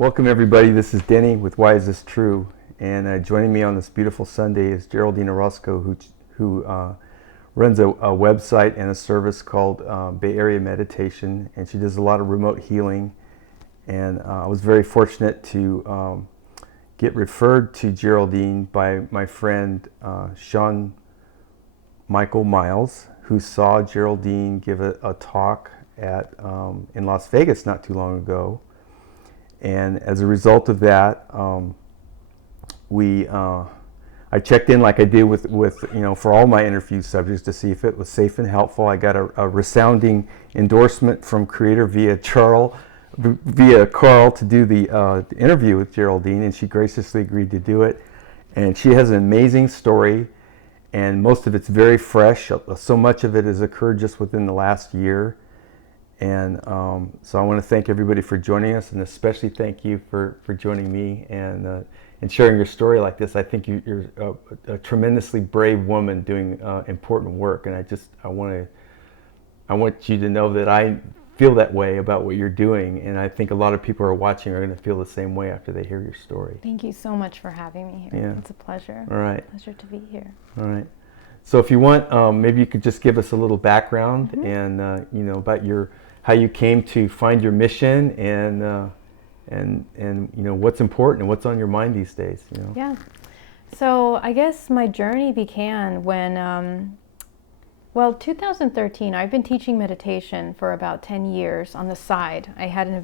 Welcome everybody, this is Denny with Why Is This True? And joining me on this beautiful Sunday is Geraldine Orozco, who runs a website and a service called Bay Area Meditation, and she does a lot of remote healing. And I was very fortunate to get referred to Geraldine by my friend Sean Michael Miles, who saw Geraldine give a talk at in Las Vegas not too long ago. And as a result of that, I checked in like I did with for all my interview subjects to see if it was safe and helpful. I got a resounding endorsement from Creator via Carl to do the interview with Geraldine, and she graciously agreed to do it. And she has an amazing story, and most of it's very fresh. So much of it has occurred just within the last year. And so I want to thank everybody for joining us, and especially thank you for joining me and sharing your story like this. I think you're a tremendously brave woman doing important work, and I want you to know that I feel that way about what you're doing, and I think a lot of people who are watching are going to feel the same way after they hear your story. Thank you so much for having me here. Yeah. It's a pleasure. All right. Pleasure to be here. All right. So if you want, maybe you could just give us a little background and about how you came to find your mission and what's important and what's on your mind these days. Yeah. So I guess my journey began when 2013. I've been teaching meditation for about 10 years on the side. I had a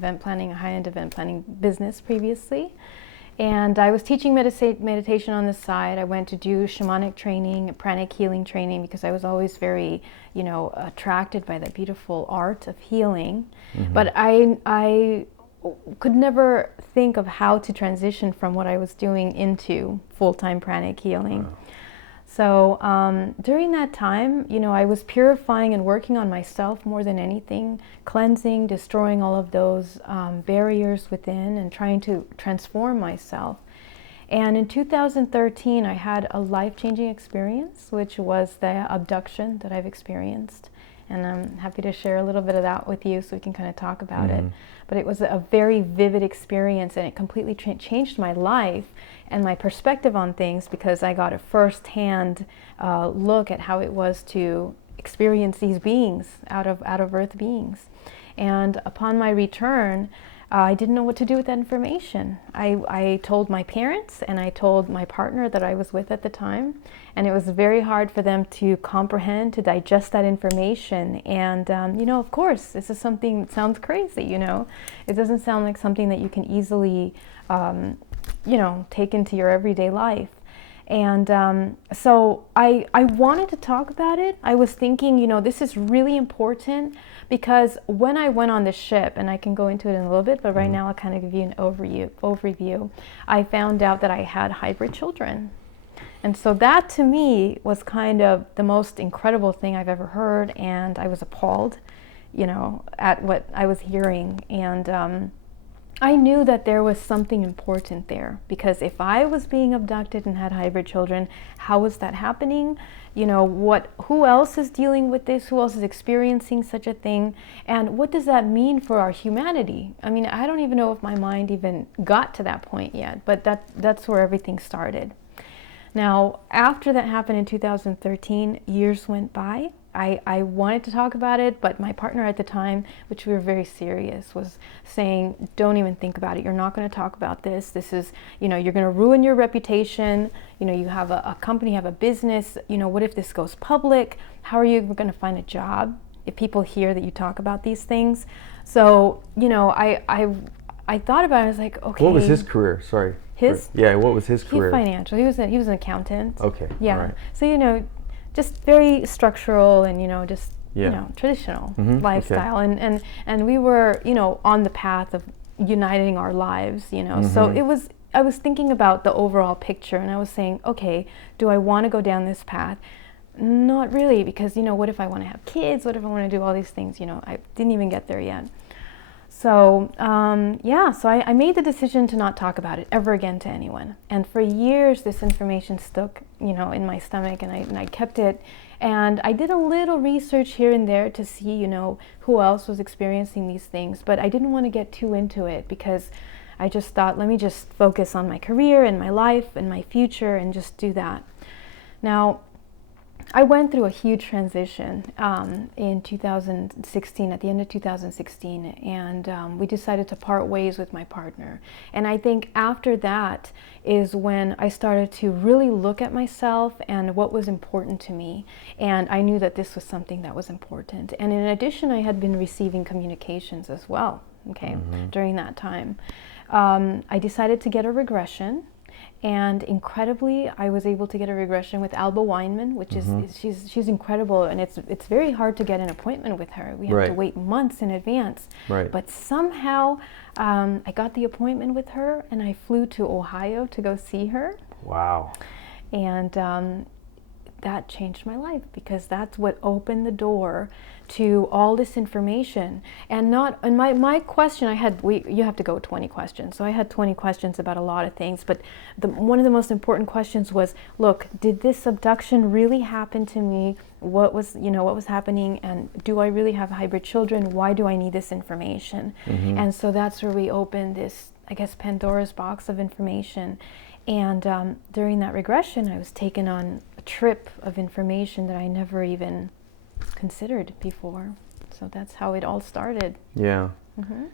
high-end event planning business previously, and I was teaching meditation on the side. I went to do shamanic training, pranic healing training, because I was always very, attracted by that beautiful art of healing. Mm-hmm. But I could never think of how to transition from what I was doing into full-time pranic healing. Wow. So during that time, I was purifying and working on myself more than anything, cleansing, destroying all of those barriers within and trying to transform myself. And in 2013, I had a life-changing experience, which was the abduction that I've experienced. And I'm happy to share a little bit of that with you so we can kind of talk about it. But it was a very vivid experience, and it completely changed my life and my perspective on things, because I got a first-hand look at how it was to experience these beings, out of earth beings. And upon my return, I didn't know what to do with that information. I told my parents and I told my partner that I was with at the time, and it was very hard for them to comprehend, to digest that information. And of course, this is something that sounds crazy. It doesn't sound like something that you can easily take into your everyday life. And so I wanted to talk about it. I was thinking, this is really important, because when I went on the ship, and I can go into it in a little bit, but right now I'll kind of give you an overview. I found out that I had hybrid children. And so that to me was kind of the most incredible thing I've ever heard, and I was appalled, at what I was hearing. And I knew that there was something important there, because if I was being abducted and had hybrid children, how was that happening? Who else is dealing with this? Who else is experiencing such a thing? And what does that mean for our humanity? I mean, I don't even know if my mind even got to that point yet, but that's where everything started. Now, after that happened in 2013, years went by. I wanted to talk about it, but my partner at the time, which we were very serious, was saying, don't even think about it. You're not going to talk about this. This is, you're going to ruin your reputation. You have a company, you have a business. What if this goes public? How are you going to find a job if people hear that you talk about these things? So, I thought about it. I was like, okay. What was his career? Sorry. His? Yeah, what was his career? Financial. He was an accountant. Okay. Yeah. All right. So, just very structural and traditional lifestyle. Okay. And we were on the path of uniting our lives, so I was thinking about the overall picture, and I was saying, okay, do I want to go down this path? Not really, because what if I want to have kids? What if I want to do all these things? I didn't even get there yet. So so I made the decision to not talk about it ever again to anyone. And for years, this information stuck, in my stomach, and I kept it. And I did a little research here and there to see, who else was experiencing these things. But I didn't want to get too into it, because I just thought, let me just focus on my career and my life and my future and just do that. Now, I went through a huge transition in 2016, at the end of 2016, and we decided to part ways with my partner. And I think after that is when I started to really look at myself and what was important to me. And I knew that this was something that was important. And in addition, I had been receiving communications as well, okay, during that time. I decided to get a regression. And incredibly, I was able to get a regression with Alba Weinman, which is she's incredible, and it's very hard to get an appointment with her. We have to wait months in advance. Right. But somehow, I got the appointment with her, and I flew to Ohio to go see her. Wow. And that changed my life, because that's what opened the door to all this information. And my question, you have to go 20 questions. So I had 20 questions about a lot of things, but one of the most important questions was, look, did this abduction really happen to me? What was happening, and do I really have hybrid children? Why do I need this information? And so that's where we opened this, I guess, Pandora's box of information. And during that regression, I was taken on a trip of information that I never even considered before. So that's how it all started. Yeah.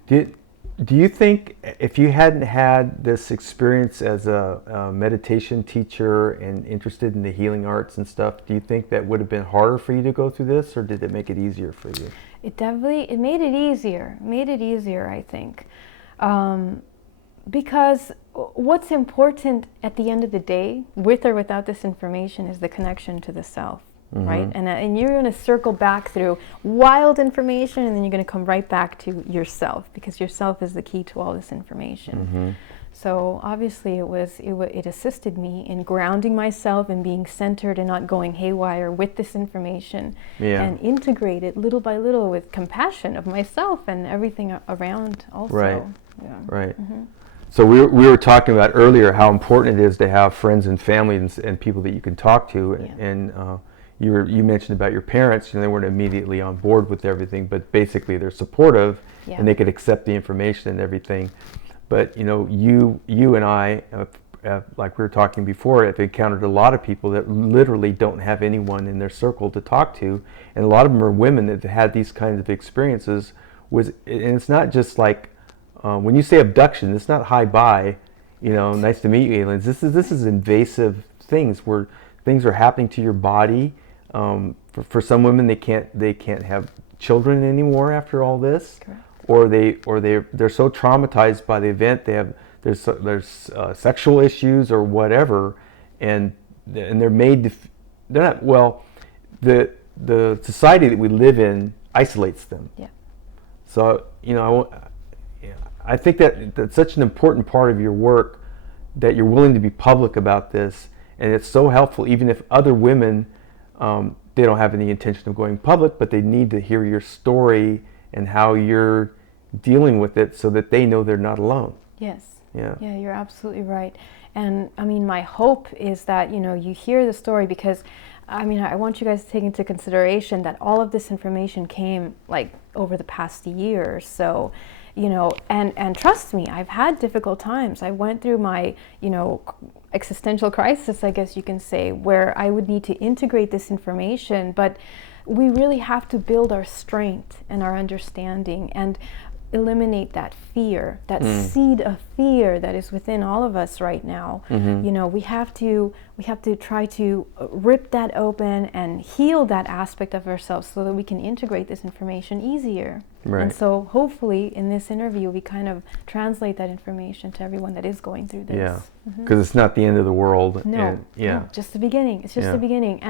Do you think if you hadn't had this experience as a meditation teacher and interested in the healing arts and stuff, do you think that would have been harder for you to go through this, or did it make it easier for you? It made it easier. I think. Because what's important at the end of the day, with or without this information, is the connection to the self, right? And you're going to circle back through wild information, and then you're going to come right back to yourself, because yourself is the key to all this information. So obviously it assisted me in grounding myself and being centered and not going haywire with this information, and integrate it little by little with compassion of myself and everything around also. Right. Right. So we were talking about earlier how important it is to have friends and family and people that you can talk to, and you mentioned about your parents. They weren't immediately on board with everything, but basically they're supportive, and they could accept the information and everything. But you and I, like we were talking before, have encountered a lot of people that literally don't have anyone in their circle to talk to, and a lot of them are women that have had these kinds of experiences. And it's not just like, when you say abduction, it's not hi-bye, nice to meet you, aliens. This is invasive things where things are happening to your body. For some women, they can't have children anymore after all this. Correct. Or they're so traumatized by the event, there's sexual issues or whatever, and they're not well. The society that we live in isolates them. Yeah. So I think that's such an important part of your work, that you're willing to be public about this, and it's so helpful. Even if other women, they don't have any intention of going public, but they need to hear your story and how you're dealing with it, so that they know they're not alone. Yes. Yeah, you're absolutely right. And I mean, my hope is that you hear the story, because I want you guys to take into consideration that all of this information came like over the past year or so. And trust me, I've had difficult times. I went through my, existential crisis, I guess you can say, where I would need to integrate this information, but we really have to build our strength and our understanding and eliminate that fear, that seed of fear that is within all of us right now. We have to try to rip that open and heal that aspect of ourselves, so that we can integrate this information easier. Right. And so hopefully in this interview we kind of translate that information to everyone that is going through this. Yeah, because it's not the end of the world. No, just the beginning. It's just the beginning.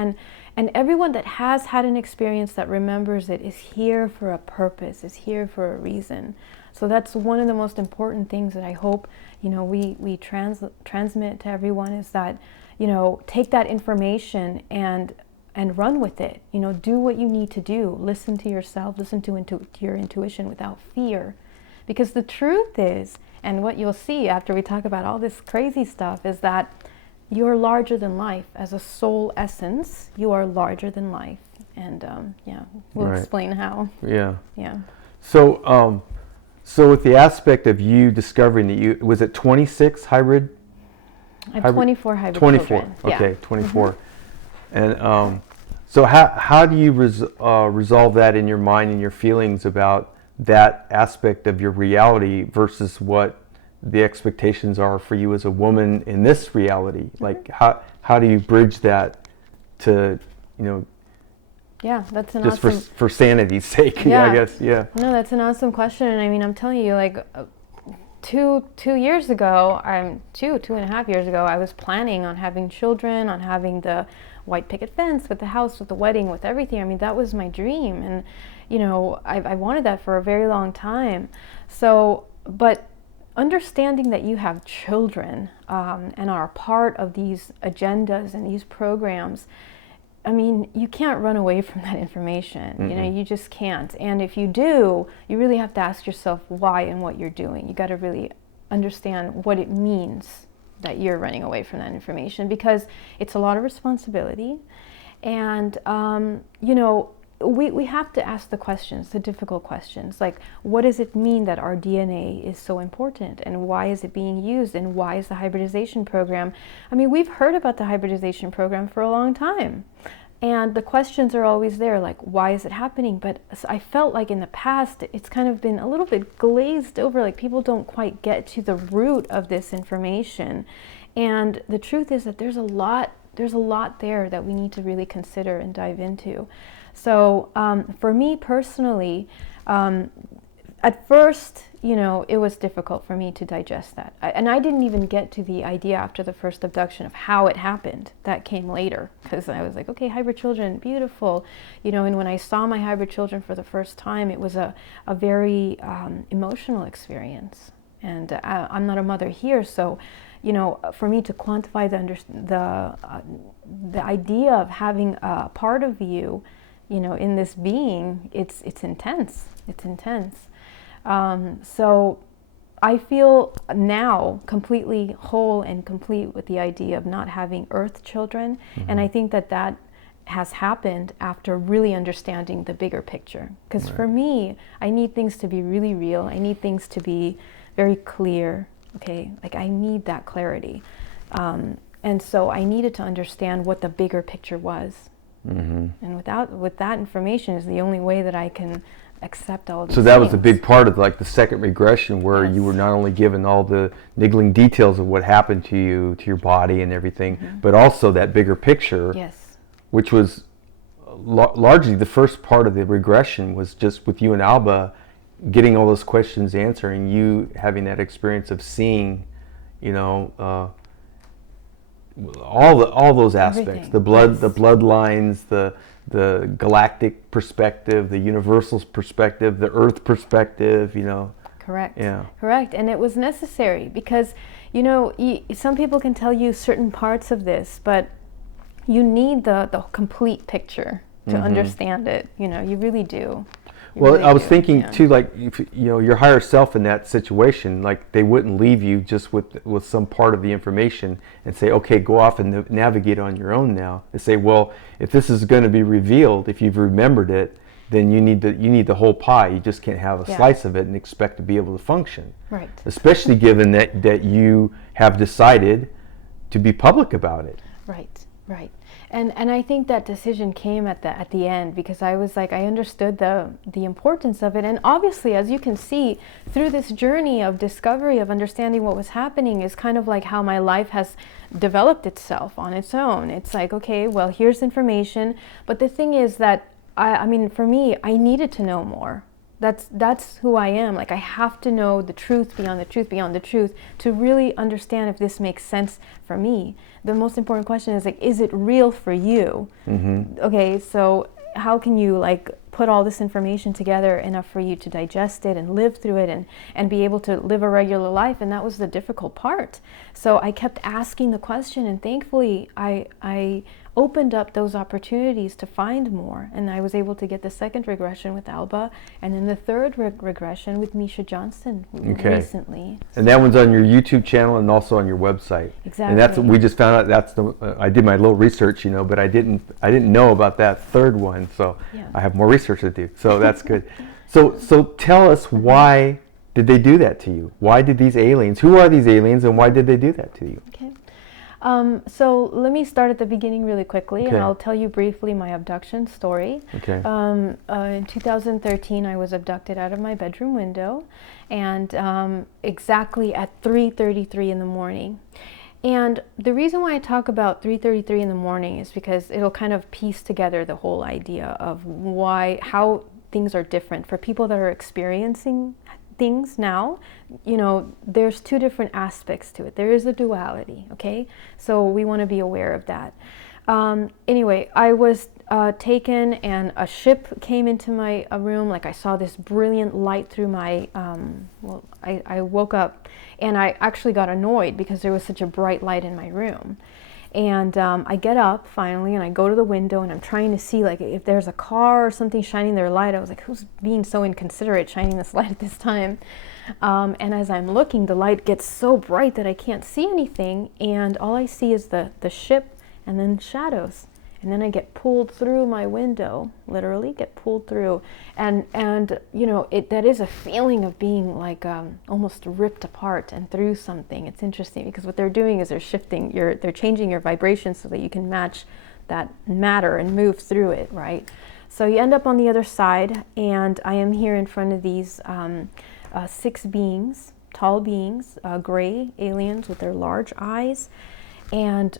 And everyone that has had an experience that remembers it is here for a purpose, is here for a reason. So that's one of the most important things that I hope we transmit to everyone, is that take that information and run with it. Do what you need to do. Listen to yourself. Listen to your intuition without fear, because the truth is, and what you'll see after we talk about all this crazy stuff, is that you're larger than life. As a soul essence, you are larger than life. And we'll explain how. Yeah. Yeah. So So with the aspect of you discovering that you, was it 26 hybrid? I have 24 hybrid 24, children. okay, Yeah. 24. And so how do you resolve that in your mind and your feelings about that aspect of your reality versus what the expectations are for you as a woman in this reality? Like how do you bridge that to, you know, Yeah, that's an just awesome... for sanity's sake, Yeah. I guess, yeah. No, that's an awesome question. And I mean, I'm telling you, like, two years ago, 2.5 years ago, I was planning on having children, on having the white picket fence with the house, with the wedding, with everything. I mean, that was my dream. And, you know, I wanted that for a very long time. So, but understanding that you have children and are a part of these agendas and these programs, I mean, you can't run away from that information. Mm-hmm. You know, you just can't. And if you do, you really have to ask yourself why and what you're doing. You got to really understand what it means that you're running away from that information, because it's a lot of responsibility. And, you know, we have to ask the questions, the difficult questions, like, what does it mean that our DNA is so important, and why is it being used, and why is the hybridization program? I mean, we've heard about the hybridization program for a long time, and the questions are always there, like, why is it happening? But I felt like in the past, it's kind of been a little bit glazed over, like people don't quite get to the root of this information. And the truth is that there's a lot there that we need to really consider and dive into. So for me personally, at first, you know, it was difficult for me to digest that. And I didn't even get to the idea after the first abduction of how it happened. That came later, because I was like, okay, hybrid children, beautiful. You know, and when I saw my hybrid children for the first time, it was a very emotional experience. And I'm not a mother here, so, you know, for me to quantify the idea of having a part of you, you know, in this being, it's intense. It's intense. So I feel now completely whole and complete with the idea of not having Earth children. Mm-hmm. And I think that has happened after really understanding the bigger picture. Because for me, I need things to be really real. I need things to be very clear. Okay, like I need that clarity. And so I needed to understand what the bigger picture was. Mm-hmm. And with that information is the only way that I can accept all of these So that things. was a big part of like the second regression, where you were not only given all the niggling details of what happened to you, to your body and everything, mm-hmm. but also that bigger picture, which was largely the first part of the regression was just with you and Alba getting all those questions answered, and you having that experience of seeing, you know, all those aspects, the bloodlines, the galactic perspective, the universal perspective, the Earth perspective, you know. Correct. Yeah. Correct. And it was necessary because, you know, some people can tell you certain parts of this, but you need the complete picture to mm-hmm. understand it. You know, you really do. Well, I was thinking too, like, if, you know, your higher self in that situation, like they wouldn't leave you just with some part of the information and say, okay, go off and navigate on your own now. They say, well, if this is going to be revealed, if you've remembered it, then you need the whole pie. You just can't have a slice of it and expect to be able to function. Right. Especially given that you have decided to be public about it. Right. Right. And I think that decision came at the end, because I was like, I understood the importance of it. And obviously, as you can see, through this journey of discovery, of understanding what was happening, is kind of like how my life has developed itself on its own. It's like, okay, well, here's information. But the thing is that, I mean, for me, I needed to know more. That's who I am. Like, I have to know the truth beyond the truth beyond the truth to really understand if this makes sense for me. The most important question is, like, is it real for you? Mm-hmm. Okay, so how can you, like, put all this information together enough for you to digest it and live through it and be able to live a regular life? And that was the difficult part. So I kept asking the question, and thankfully I opened up those opportunities to find more, and I was able to get the second regression with Alba, and then the third regression with Misha Johnson recently. And that one's on your YouTube channel and also on your website. Exactly. And that's, we just found out, I did my little research, you know, but I didn't know about that third one, so I have more research to do. So that's good. So tell us why did they do that to you? Why did these aliens, who are these aliens, and why did they do that to you? Okay. So let me start at the beginning really quickly, Okay. and I'll tell you briefly my abduction story. Okay. In 2013, I was abducted out of my bedroom window, and exactly at 3:33 in the morning. And the reason why I talk about 3:33 in the morning is because it'll kind of piece together the whole idea of how things are different for people that are experiencing things now. You know, there's two different aspects to it. There is a duality, okay? So we want to be aware of that. Anyway, I was taken, and a ship came into my room. Like, I saw this brilliant light through my, I woke up, and I actually got annoyed because there was such a bright light in my room. And I get up finally, and I go to the window, and I'm trying to see, like, if there's a car or something shining their light. I was like, who's being so inconsiderate shining this light at this time? And as I'm looking, the light gets so bright that I can't see anything, and all I see is the ship and then shadows. And then I get pulled through my window, literally get pulled through. And you know, that is a feeling of being like almost ripped apart and through something. It's interesting because what they're doing is they're changing your vibration so that you can match that matter and move through it, right? So you end up on the other side, and I am here in front of these 6 beings, tall beings, gray aliens with their large eyes. And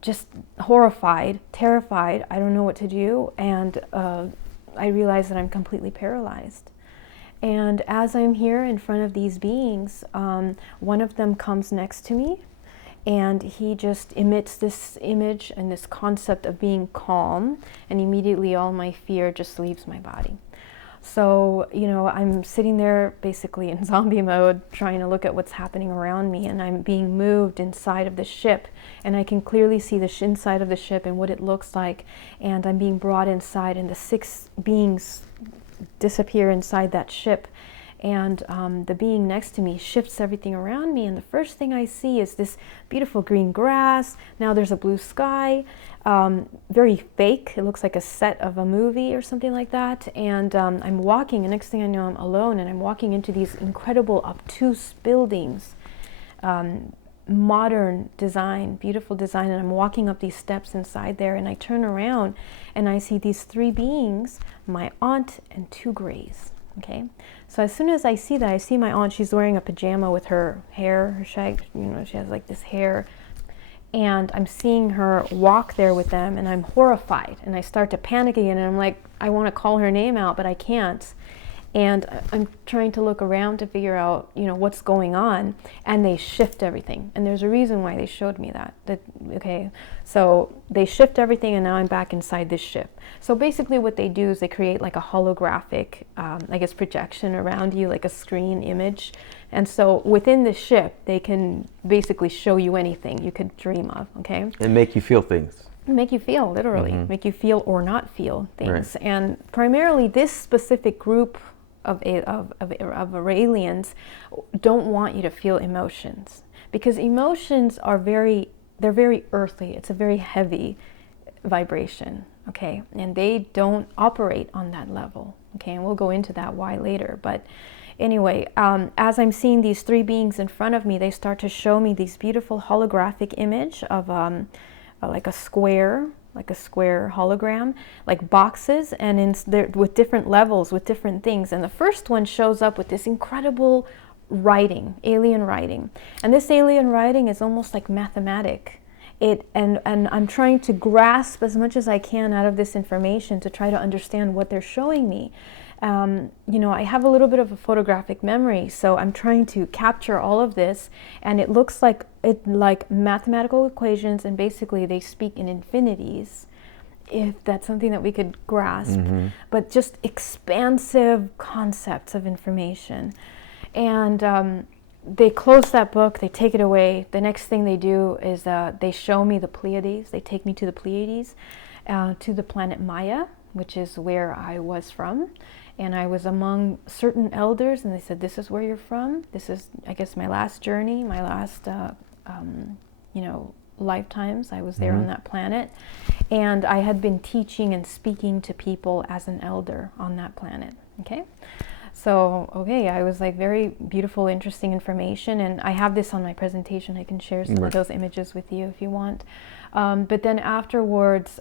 just horrified, terrified, I don't know what to do, and I realize that I'm completely paralyzed. And as I'm here in front of these beings, one of them comes next to me, and he just emits this image and this concept of being calm, and immediately all my fear just leaves my body. So, you know, I'm sitting there basically in zombie mode, trying to look at what's happening around me, and I'm being moved inside of the ship, and I can clearly see the inside of the ship and what it looks like, and I'm being brought inside, and the 6 beings disappear inside that ship, and the being next to me shifts everything around me, and the first thing I see is this beautiful green grass. Now there's a blue sky, very fake. It looks like a set of a movie or something like that. And I'm walking, and next thing I know, I'm alone, and I'm walking into these incredible obtuse buildings, modern design, beautiful design, and I'm walking up these steps inside there, and I turn around and I see these 3 beings, my aunt and 2 grays. Okay, so as soon as I see that, I see my aunt. She's wearing a pajama with her hair, her shag, you know, she has like this hair, and I'm seeing her walk there with them, and I'm horrified, and I start to panic again, and I'm like, I want to call her name out, but I can't. And I'm trying to look around to figure out, you know, what's going on, and they shift everything. And there's a reason why they showed me that. Okay, so they shift everything, and now I'm back inside this ship. So basically what they do is they create like a holographic, I guess, projection around you, like a screen image. And so within the ship, they can basically show you anything you could dream of, okay? And make you feel things. Make you feel, literally. Mm-hmm. Make you feel or not feel things. Right. And primarily this specific group of aliens don't want you to feel emotions, because emotions are they're very earthly. It's a very heavy vibration, okay? And they don't operate on that level, okay? And we'll go into that why later. But anyway, as I'm seeing these 3 beings in front of me, they start to show me these beautiful holographic image of like a square hologram, like boxes, and with different levels, with different things. And the first one shows up with this incredible writing, alien writing. And this alien writing is almost like mathematic. And I'm trying to grasp as much as I can out of this information to try to understand what they're showing me. You know, I have a little bit of a photographic memory, so I'm trying to capture all of this, and it looks like mathematical equations, and basically they speak in infinities, if that's something that we could grasp, mm-hmm. But just expansive concepts of information. And they close that book, they take it away. The next thing they do is they show me the Pleiades. They take me to the Pleiades, to the planet Maya, which is where I was from. And I was among certain elders, and they said, this is where you're from. This is, I guess, my last journey, my last, you know, lifetimes. I was there on that planet. And I had been teaching and speaking to people as an elder on that planet, okay? So, okay, I was like, very beautiful, interesting information. And I have this on my presentation. I can share some of those images with you if you want. But then afterwards,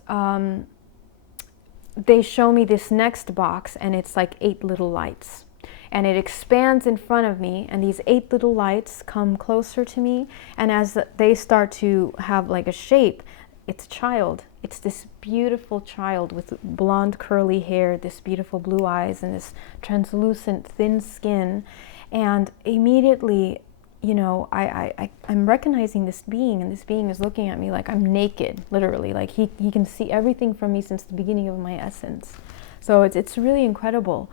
they show me this next box, and it's like 8 little lights. And it expands in front of me, and these 8 little lights come closer to me. And as they start to have like a shape, it's a child. It's this beautiful child with blonde curly hair, this beautiful blue eyes, and this translucent thin skin. And immediately, you know, I'm recognizing this being, and this being is looking at me like I'm naked, literally. Like he can see everything from me since the beginning of my essence. So it's really incredible.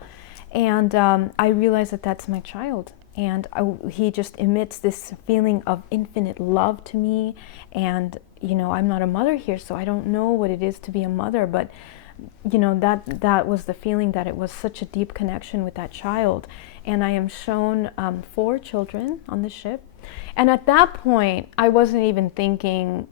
And I realize that that's my child. And he just emits this feeling of infinite love to me. And, you know, I'm not a mother here, so I don't know what it is to be a mother. But, you know, that was the feeling, that it was such a deep connection with that child. And I am shown 4 children on the ship. And at that point, I wasn't even thinking,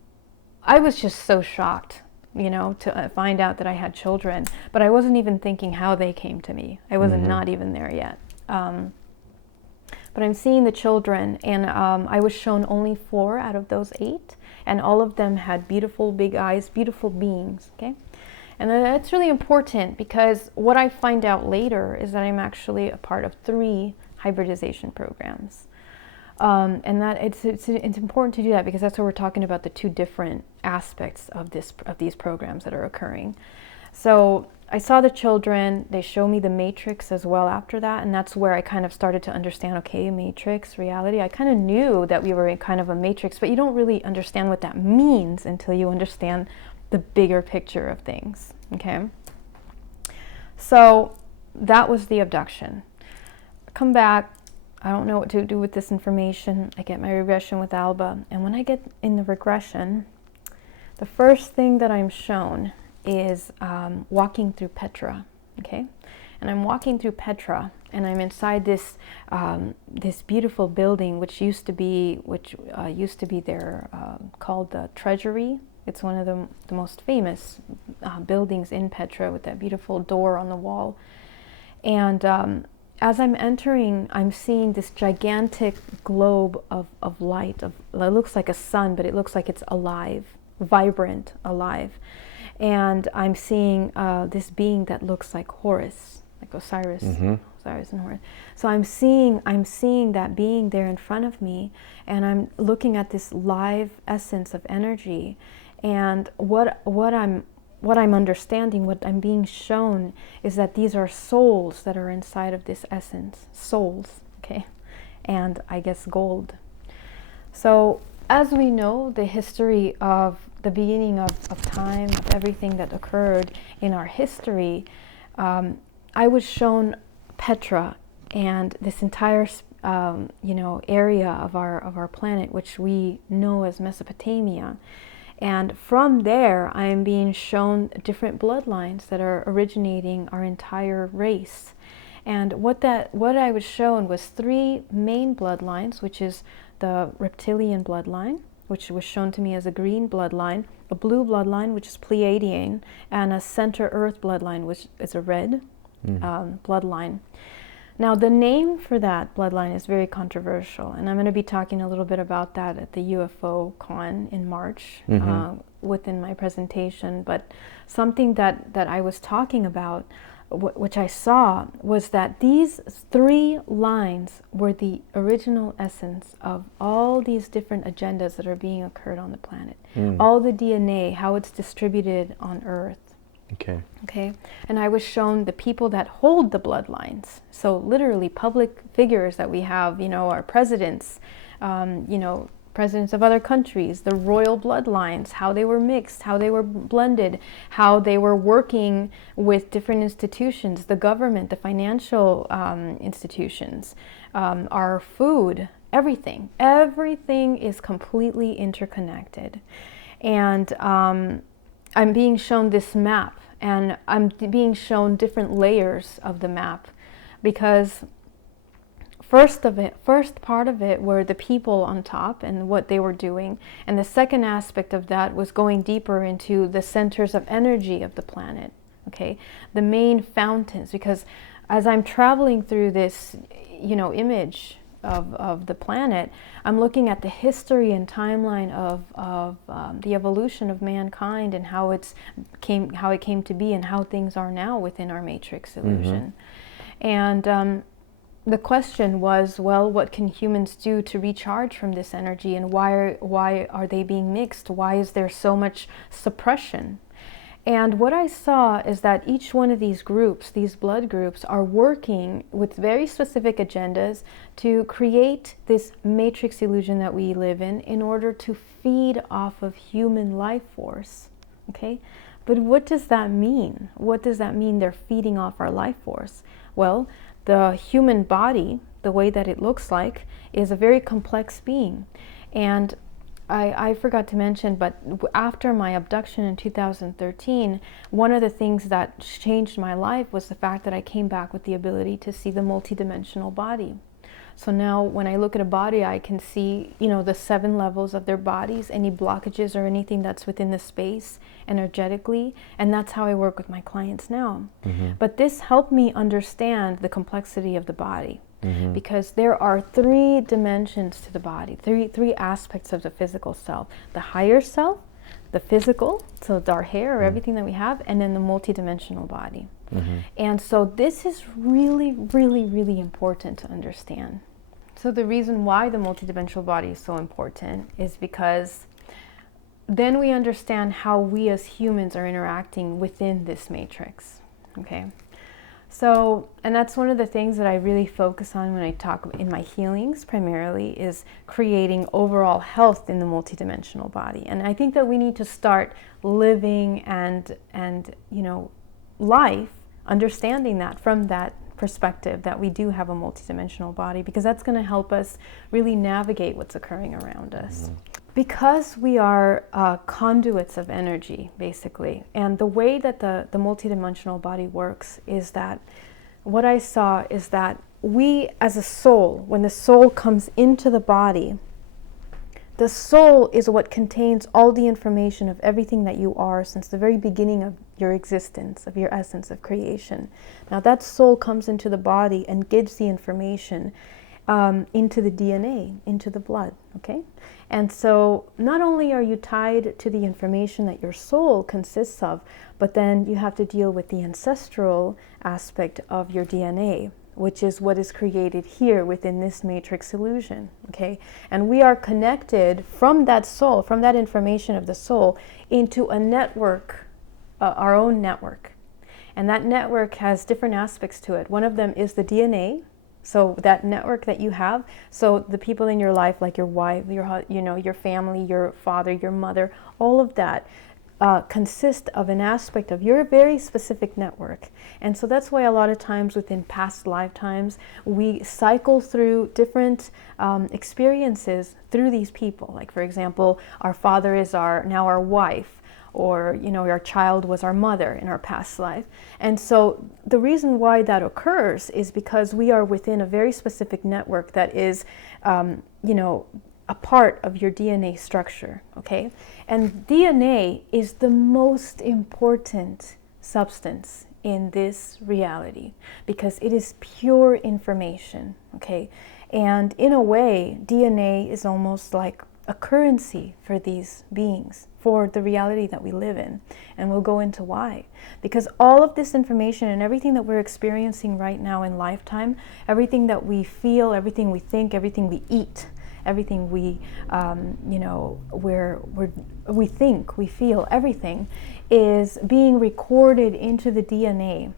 I was just so shocked, you know, to find out that I had children. But I wasn't even thinking how they came to me. I wasn't not even there yet. But I'm seeing the children, and I was shown only 4 out of those 8, and all of them had beautiful big eyes, beautiful beings, okay? And that's really important, because what I find out later is that I'm actually a part of 3 hybridization programs. And that it's important to do that, because that's what we're talking about, the 2 different aspects of these programs that are occurring. So I saw the children, they show me the matrix as well after that, and that's where I kind of started to understand, okay, matrix, reality. I kind of knew that we were in kind of a matrix, but you don't really understand what that means until you understand the bigger picture of things, okay? So that was the abduction. Come back, I don't know what to do with this information. I get my regression with Alba, and when I get in the regression, the first thing that I'm shown is walking through Petra, okay? And I'm walking through Petra, and I'm inside this this beautiful building, which used to be there, called the Treasury. It's one of the most famous buildings in Petra, with that beautiful door on the wall. And as I'm entering, I'm seeing this gigantic globe of light. It looks like a sun, but it looks like it's alive, vibrant, alive. And I'm seeing this being that looks like Horus, like Osiris, Osiris and Horus. So I'm seeing that being there in front of me, and I'm looking at this live essence of energy. And what I'm understanding, what I'm being shown, is that these are souls that are inside of this essence, souls, okay, and I guess gold. So as we know, the history of the beginning of time, of everything that occurred in our history, I was shown Petra and this entire area of our planet, which we know as Mesopotamia. And from there, I am being shown different bloodlines that are originating our entire race. And what I was shown was 3 main bloodlines, which is the reptilian bloodline, which was shown to me as a green bloodline, a blue bloodline, which is Pleiadian, and a center earth bloodline, which is a red bloodline. Now, the name for that bloodline is very controversial, and I'm going to be talking a little bit about that at the UFO Con in March within my presentation. But something that I was talking about, which I saw, was that these 3 lines were the original essence of all these different agendas that are being occurred on the planet. All the DNA, how it's distributed on Earth. Okay. And I was shown the people that hold the bloodlines. So literally public figures that we have, our presidents, presidents of other countries, the royal bloodlines, how they were mixed, how they were blended, how they were working with different institutions, the government, the financial institutions, our food, everything. Everything is completely interconnected. And I'm being shown this map, and I'm being shown different layers of the map, because first part of it were the people on top and what they were doing, and the second aspect of that was going deeper into the centers of energy of the planet, okay, the main fountains, because as I'm traveling through this, image of the planet, I'm looking at the history and timeline of the evolution of mankind and how it came to be and how things are now within our matrix illusion. And the question was, well, what can humans do to recharge from this energy, and why are they being mixed? Why is there so much suppression? And what I saw is that each one of these groups, these blood groups, are working with very specific agendas to create this matrix illusion that we live in order to feed off of human life force. Okay? But what does that mean? What does that mean they're feeding off our life force? Well, the human body, the way that it looks like, is a very complex being. And I forgot to mention, but after my abduction in 2013, one of the things that changed my life was the fact that I came back with the ability to see the multidimensional body. So now when I look at a body, I can see, the 7 levels of their bodies, any blockages or anything that's within the space energetically, and that's how I work with my clients now. But this helped me understand the complexity of the body. Because there are 3 dimensions to the body, three aspects of the physical self: the higher self, the physical, so our hair or everything that we have, and then the multidimensional body. And so this is really, really, really important to understand. So the reason why the multidimensional body is so important is because then we understand how we as humans are interacting within this matrix. Okay. So, and that's one of the things that I really focus on when I talk in my healings primarily, is creating overall health in the multidimensional body. And I think that we need to start living and life, understanding that from that perspective, that we do have a multidimensional body, because that's going to help us really navigate what's occurring around us. Because we are conduits of energy, basically, and the way that the multidimensional body works is that what I saw is that we as a soul, when the soul comes into the body, the soul is what contains all the information of everything that you are since the very beginning of your existence, of your essence of creation. Now that soul comes into the body and gives the information into the DNA, into the blood, okay? And so not only are you tied to the information that your soul consists of, but then you have to deal with the ancestral aspect of your DNA, which is what is created here within this matrix illusion, okay? And we are connected from that soul, from that information of the soul, into a network, our own network. And that network has different aspects to it. One of them is the DNA. So that network that you have, so the people in your life, like your wife, your family, your father, your mother, all of that consist of an aspect of your very specific network. And so that's why a lot of times within past lifetimes, we cycle through different experiences through these people. Like, for example, our father is now our wife, or our child was our mother in our past life. And so the reason why that occurs is because we are within a very specific network that is a part of your DNA structure, okay? And DNA is the most important substance in this reality because it is pure information, okay? And in a way, DNA is almost like a currency for these beings, for the reality that we live in. And we'll go into why. Because all of this information and everything that we're experiencing right now in lifetime, everything that we feel, everything we think, everything we eat, everything we, we think, we feel, everything is being recorded into the DNA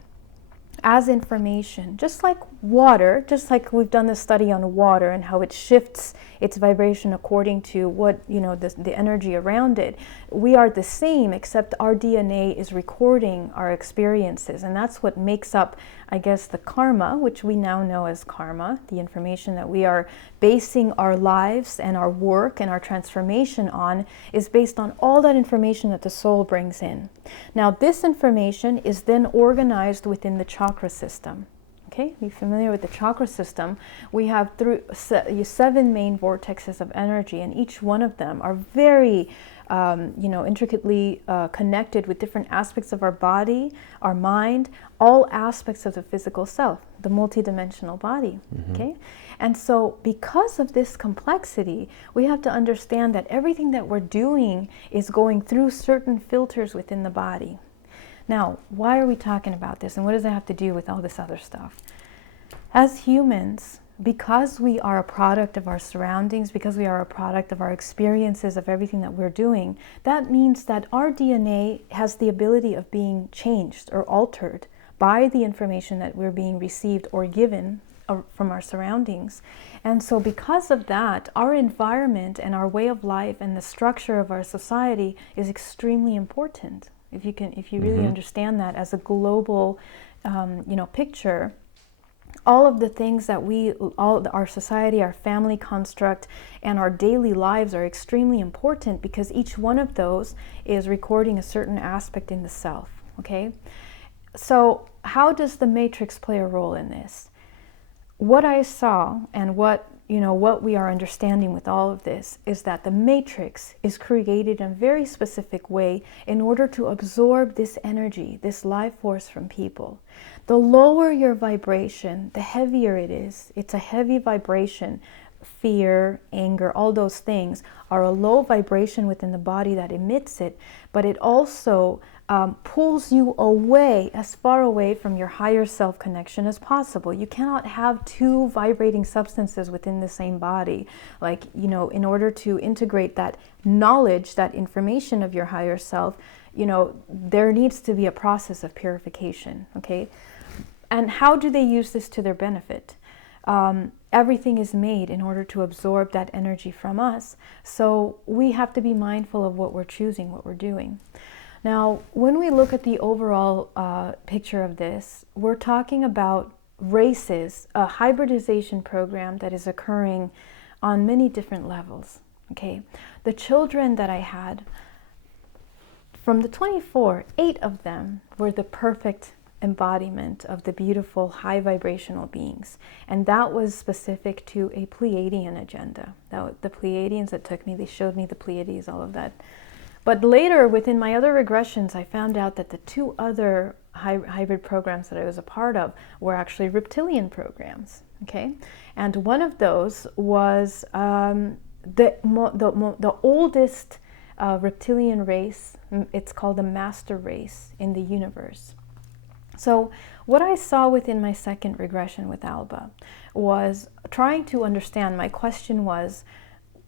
as information, just like water, just like we've done this study on water and how it shifts its vibration according to what, the energy around it. We are the same, except our DNA is recording our experiences, and that's what makes up, I guess, the karma, which we now know as karma, the information that we are basing our lives and our work and our transformation on is based on all that information that the soul brings in. Now, this information is then organized within the chakra system. Okay, be familiar with the chakra system. We have 7 main vortexes of energy, and each one of them are very intricately connected with different aspects of our body, our mind, all aspects of the physical self, the multidimensional body. Okay, and so because of this complexity, we have to understand that everything that we're doing is going through certain filters within the body. Now, why are we talking about this, and what does it have to do with all this other stuff? As humans, because we are a product of our surroundings, because we are a product of our experiences, of everything that we're doing, that means that our DNA has the ability of being changed or altered by the information that we're being received or given from our surroundings. And so because of that, our environment and our way of life and the structure of our society is extremely important. If you really understand that as a global, picture, all of the things that our society, our family construct, and our daily lives are extremely important because each one of those is recording a certain aspect in the self. Okay, so how does the matrix play a role in this? What I saw and what we are understanding with all of this is that the matrix is created in a very specific way in order to absorb this energy, this life force from people. The lower your vibration, the heavier it is. It's a heavy vibration. Fear, anger, all those things are a low vibration within the body that emits it, but it also pulls you away, as far away from your higher self connection as possible. You cannot have 2 vibrating substances within the same body. Like, in order to integrate that knowledge, that information of your higher self, there needs to be a process of purification, okay? And how do they use this to their benefit? Everything is made in order to absorb that energy from us. So we have to be mindful of what we're choosing, what we're doing. Now, when we look at the overall picture of this, we're talking about races, a hybridization program that is occurring on many different levels. Okay, the children that I had, from the 24, 8 of them were the perfect embodiment of the beautiful high vibrational beings, and that was specific to a Pleiadian agenda. The Pleiadians that took me, they showed me the Pleiades, all of that. But later, within my other regressions, I found out that the 2 other hybrid programs that I was a part of were actually reptilian programs. Okay, and one of those was the oldest reptilian race. It's called the master race in the universe. So what I saw within my second regression with Alba was trying to understand. My question was,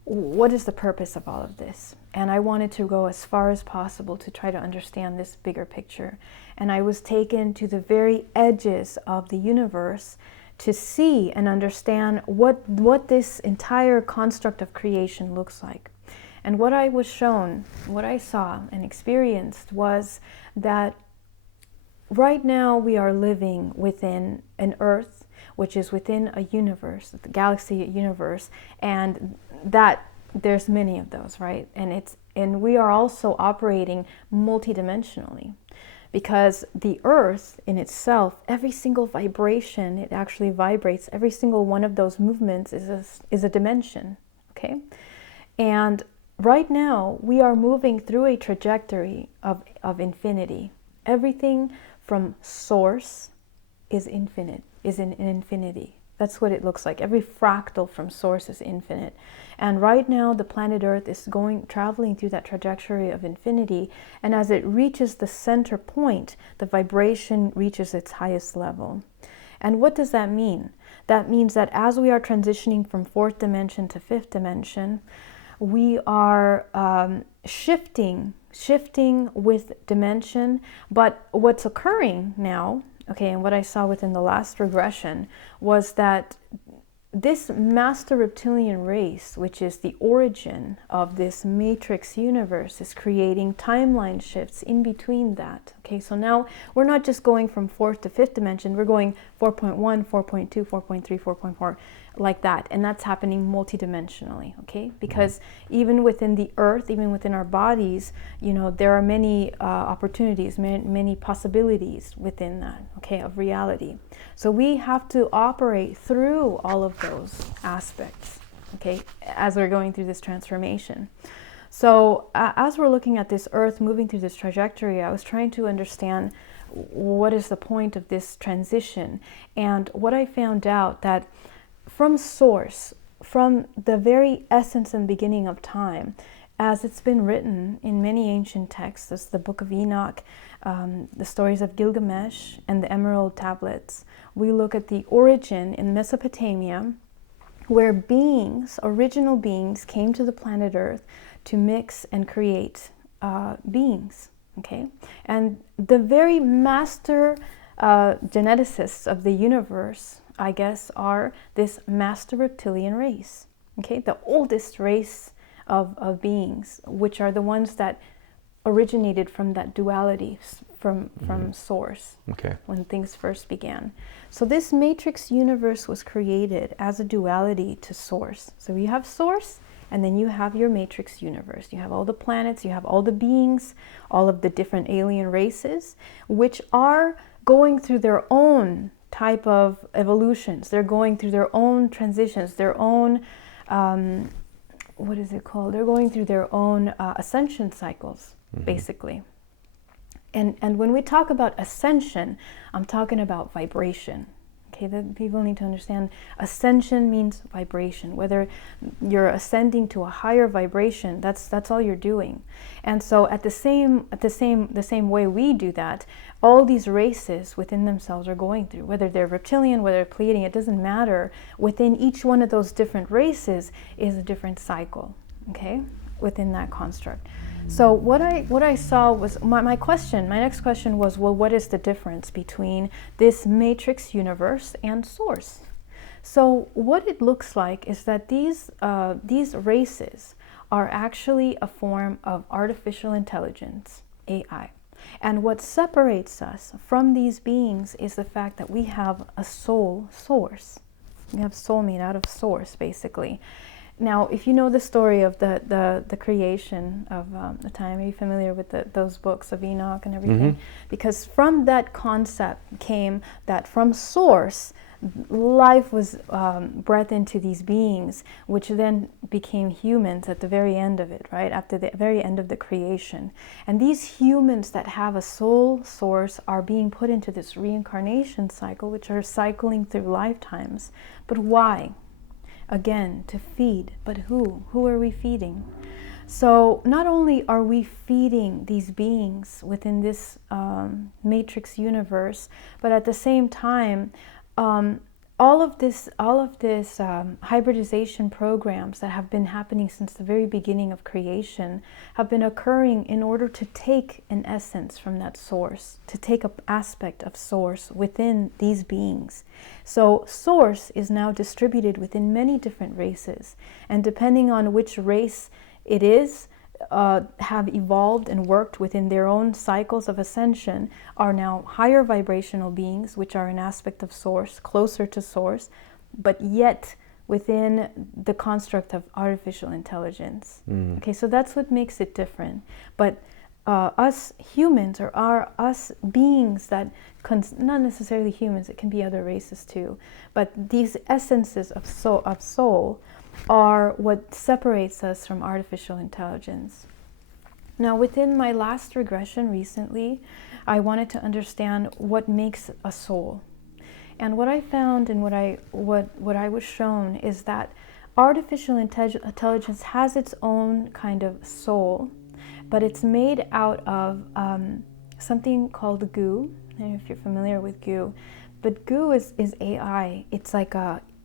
what is the purpose of all of this? And I wanted to go as far as possible to try to understand this bigger picture. And I was taken to the very edges of the universe to see and understand what this entire construct of creation looks like. And what I was shown, what I saw and experienced was that right now we are living within an Earth, which is within a universe, the galaxy universe, and that there's many of those, right? And we are also operating multidimensionally, because the Earth in itself, every single vibration, it actually vibrates. Every single one of those movements is a dimension, okay? And right now we are moving through a trajectory of infinity. Everything from source is infinite, is in infinity. That's what it looks like. Every fractal from source is infinite. And right now the planet Earth is traveling through that trajectory of infinity, and as it reaches the center point, the vibration reaches its highest level. And what does that mean? That means that as we are transitioning from 4th dimension to 5th dimension, we are shifting with dimension. But what's occurring now, okay, and what I saw within the last regression, was that this master reptilian race, which is the origin of this matrix universe, is creating timeline shifts in between that, Okay, so now we're not just going from fourth to fifth dimension, we're going 4.1, 4.2, 4.3, 4.4, like that. And that's happening multidimensionally, okay? Because even within the earth, even within our bodies, you know, there are many opportunities, many possibilities within that, okay, of reality. So we have to operate through all of those aspects, okay, as we're going through this transformation. So as we're looking at this earth moving through this trajectory, I was trying to understand what is the point of this transition. And what I found out that from source, from the very essence and beginning of time, as it's been written in many ancient texts, as the Book of Enoch, the stories of Gilgamesh, and the Emerald Tablets, we look at the origin in Mesopotamia, where beings, original beings, came to the planet Earth to mix and create beings, okay? And the very master geneticists of the universe, I guess, are this master reptilian race, okay? The oldest race of beings, which are the ones that originated from that duality, from source, Okay. when things first began. So this matrix universe was created as a duality to source. So you have source, and then you have your matrix universe. You have all the planets, you have all the beings, all of the different alien races, which are going through their own type of evolutions. They're going through their own transitions, their own, what is it called? They're going through their own ascension cycles, basically. And when we talk about ascension, I'm talking about vibration. Okay, that people need to understand. Ascension means vibration. Whether you're ascending to a higher vibration, that's all you're doing. And so the same way we do that, all these races within themselves are going through. Whether they're reptilian, whether they're Pleiadian, it doesn't matter. Within each one of those different races is a different cycle. Okay, within that construct. So what I saw was my next question was, well, what is the difference between this matrix universe and source? So what it looks like is that these races are actually a form of artificial intelligence, AI. And what separates us from these beings is the fact that we have a soul source. We have soul made out of source, basically. Now, if you know the story of the creation of the time, are you familiar with those books of Enoch and everything? Because from that concept came that from source, life was breathed into these beings, which then became humans at the very end of it, right? After the very end of the creation. And these humans that have a soul source are being put into this reincarnation cycle, which are cycling through lifetimes. But why? Again, to feed, but who? Who are we feeding? So not only are we feeding these beings within this matrix universe, but at the same time, all of this hybridization programs that have been happening since the very beginning of creation have been occurring in order to take an essence from that source, to take an aspect of source within these beings. So source is now distributed within many different races, and depending on which race it is, have evolved and worked within their own cycles of ascension, are now higher vibrational beings, which are an aspect of source, closer to source, but yet within the construct of artificial intelligence. Okay, so that's what makes it different. But us humans, or us beings that, not necessarily humans, it can be other races too, but these essences of soul are what separates us from artificial intelligence. Now, within my last regression recently, I wanted to understand what makes a soul. And what I found and what I was shown is that artificial intelligence has its own kind of soul, but it's made out of something called goo. I don't know if you're familiar with goo, but goo is AI. It's like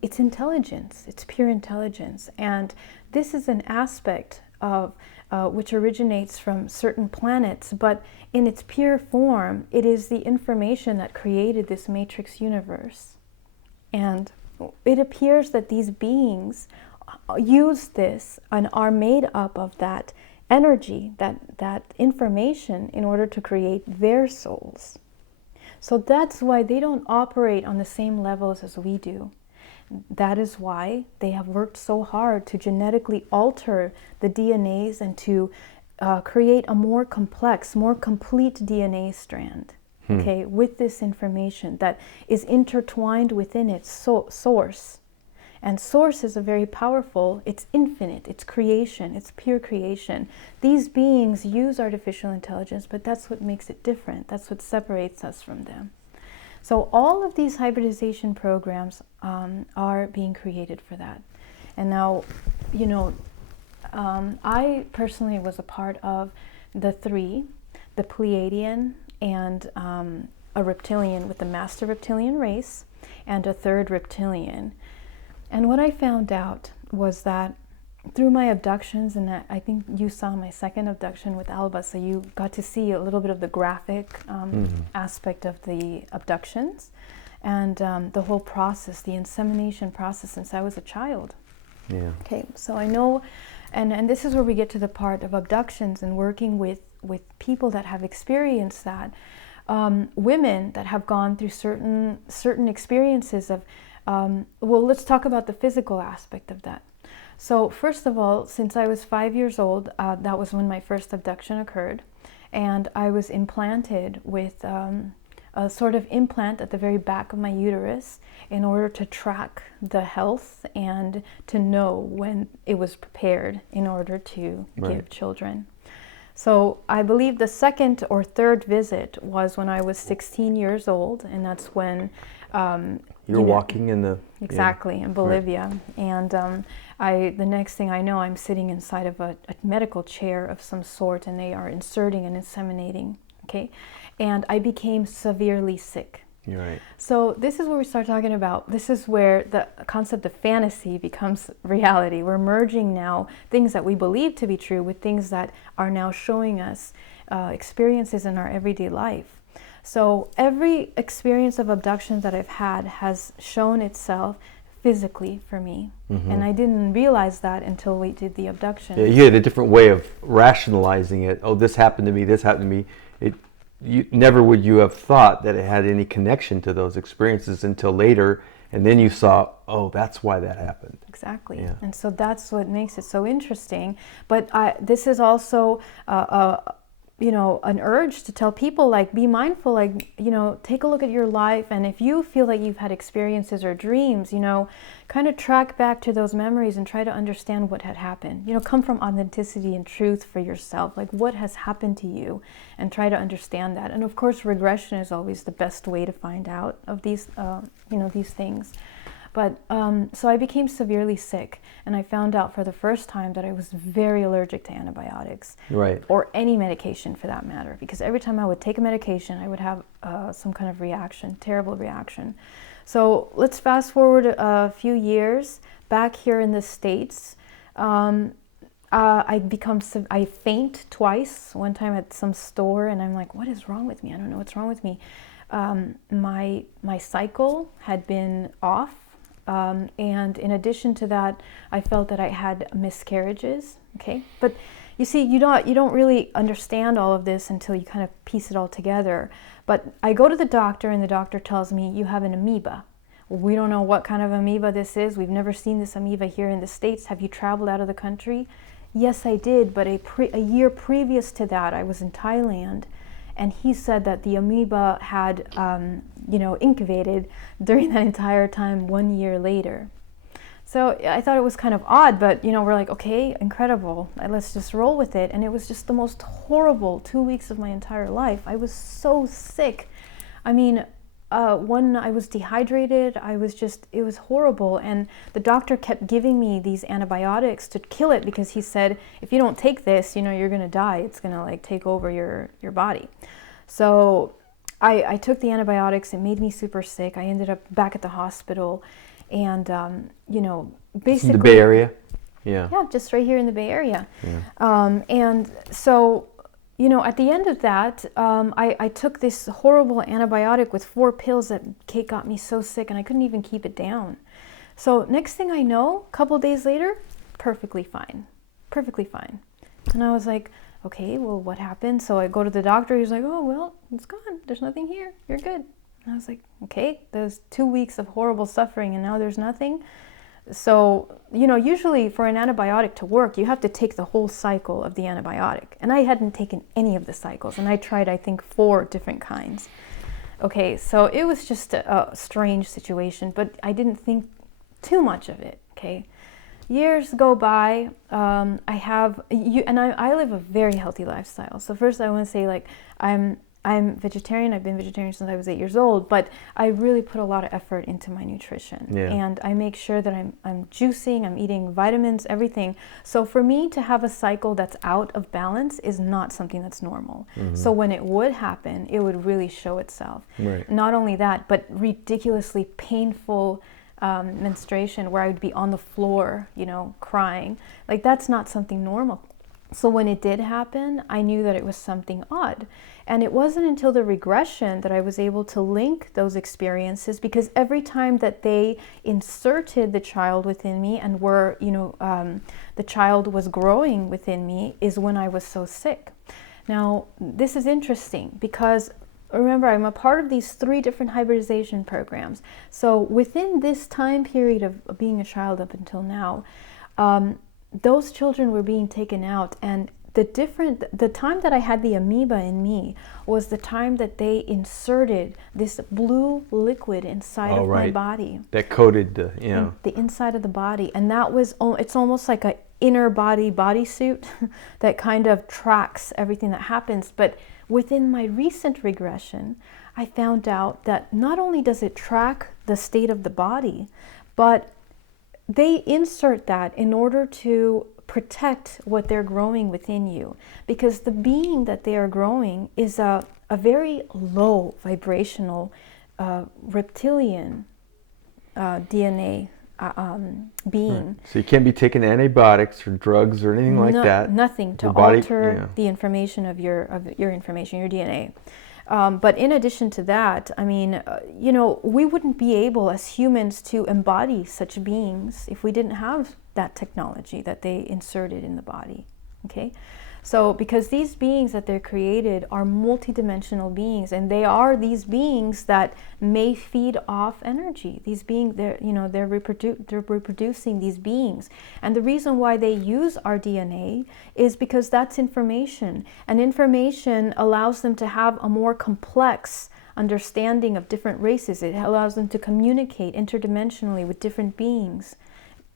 it's intelligence, it's pure intelligence. And this is an aspect of which originates from certain planets, but in its pure form, it is the information that created this matrix universe. And it appears that these beings use this and are made up of that energy, that information in order to create their souls. So that's why they don't operate on the same levels as we do. That is why they have worked so hard to genetically alter the DNAs and to create a more complex, more complete DNA strand, okay, with this information that is intertwined within its source. And source is a very powerful, it's infinite, it's creation, it's pure creation. These beings use artificial intelligence, but that's what makes it different. That's what separates us from them. So all of these hybridization programs are being created for that. And now, you know, I personally was a part of the three, the Pleiadian and a reptilian with the master reptilian race and a third reptilian. And what I found out was that through my abductions, and I think you saw my second abduction with Alba, so you got to see a little bit of the graphic aspect of the abductions and the whole process, the insemination process since I was a child. Yeah. Okay, so I know, and this is where we get to the part of abductions and working with people that have experienced that, women that have gone through certain experiences of, well, let's talk about the physical aspect of that. So first of all, since I was 5 years old, that was when my first abduction occurred, and I was implanted with a sort of implant at the very back of my uterus in order to track the health and to know when it was prepared in order to give children. So I believe the second or third visit was when I was 16 years old, and that's when You're walking in the... Exactly, in Bolivia. Right. And the next thing I know, I'm sitting inside of a medical chair of some sort, and they are inserting and inseminating, okay? And I became severely sick. You're right. So this is where we start talking about, this is where the concept of fantasy becomes reality. We're merging now things that we believe to be true with things that are now showing us experiences in our everyday life. So every experience of abduction that I've had has shown itself physically for me. And I didn't realize that until we did the abduction. Yeah, you had a different way of rationalizing it. Oh, this happened to me, this happened to me. Never would you have thought that it had any connection to those experiences until later, and then you saw, oh, that's why that happened. Exactly. Yeah. And so that's what makes it so interesting. But this is also you know, an urge to tell people, like, be mindful, like, you know, take a look at your life, and if you feel like you've had experiences or dreams, you know, kind of track back to those memories and try to understand what had happened. You know, come from authenticity and truth for yourself, like what has happened to you, and try to understand that. And of course, regression is always the best way to find out of these, you know, these things. But so I became severely sick, and I found out for the first time that I was very allergic to antibiotics, right, or any medication for that matter, because every time I would take a medication, I would have some kind of reaction, terrible reaction. So let's fast forward a few years, back here in the States. I faint twice, one time at some store, and I'm like, what is wrong with me? I don't know what's wrong with me. My cycle had been off. And in addition to that, I felt that I had miscarriages. Okay, but you see, you don't really understand all of this until you kind of piece it all together. But I go to the doctor, and the doctor tells me, you have an amoeba. We don't know what kind of amoeba this is. We've never seen this amoeba here in the States. Have you traveled out of the country? Yes, I did, but a year previous to that, I was in Thailand. And he said that the amoeba had, you know, incubated during that entire time 1 year later. So I thought it was kind of odd, but, you know, we're like, okay, incredible. Let's just roll with it. And it was just the most horrible 2 weeks of my entire life. I was so sick. I mean, when I was dehydrated, it was horrible. And the doctor kept giving me these antibiotics to kill it, because he said, if you don't take this, you know, you're going to die. It's going to like take over your body. So I took the antibiotics. It made me super sick. I ended up back at the hospital, and, you know, basically... In the Bay Area? Yeah. Yeah, just right here in the Bay Area. Yeah. And so... You know, at the end of that, I took this horrible antibiotic with 4 pills that Kate got me so sick, and I couldn't even keep it down. So next thing I know, a couple days later, perfectly fine. Perfectly fine. And I was like, okay, well, what happened? So I go to the doctor. He's like, oh, well, it's gone. There's nothing here. You're good. And I was like, okay, there's 2 weeks of horrible suffering and now there's nothing. So, usually for an antibiotic to work, you have to take the whole cycle of the antibiotic. And I hadn't taken any of the cycles. And I tried, I think, 4 different kinds. Okay, so it was just a strange situation, but I didn't think too much of it, okay? Years go by, I live a very healthy lifestyle. So first I want to say, like, I'm vegetarian. I've been vegetarian since I was 8 years old, but I really put a lot of effort into my nutrition. Yeah. And I make sure that I'm juicing, I'm eating vitamins, everything. So for me to have a cycle that's out of balance is not something that's normal. So when it would happen, it would really show itself. Right. Not only that, but ridiculously painful menstruation where I would be on the floor, crying. Like, that's not something normal. So when it did happen, I knew that it was something odd. And it wasn't until the regression that I was able to link those experiences, because every time that they inserted the child within me and the child was growing within me is when I was so sick. Now, this is interesting because remember, I'm a part of these 3 different hybridization programs. So within this time period of being a child up until now, those children were being taken out, and the time that I had the amoeba in me was the time that they inserted this blue liquid inside of my body. That coated the inside of the body, and that was it's almost like a inner body bodysuit that kind of tracks everything that happens. But within my recent regression, I found out that not only does it track the state of the body, but they insert that in order to protect what they're growing within you, because the being that they are growing is a very low vibrational reptilian DNA being. Right. So you can't be taking antibiotics or drugs or anything like that. Nothing to alter the information of your information, your DNA. But in addition to that, I mean, we wouldn't be able as humans to embody such beings if we didn't have that technology that they inserted in the body, okay? So because these beings that they're created are multidimensional beings, and they are these beings that may feed off energy. These beings, they're reproducing these beings. And the reason why they use our DNA is because that's information. And information allows them to have a more complex understanding of different races. It allows them to communicate interdimensionally with different beings.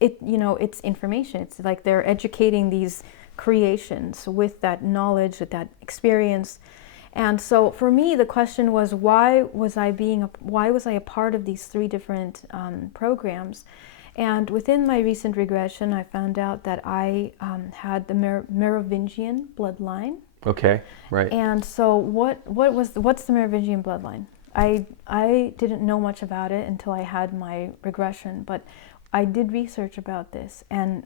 It's information. It's like they're educating these creations with that knowledge, with that experience. And so for me, the question was, why was I a part of these 3 different programs? And within my recent regression, I found out that I had the Merovingian bloodline. Okay, right. And so what's the Merovingian bloodline? I didn't know much about it until I had my regression, but I did research about this, and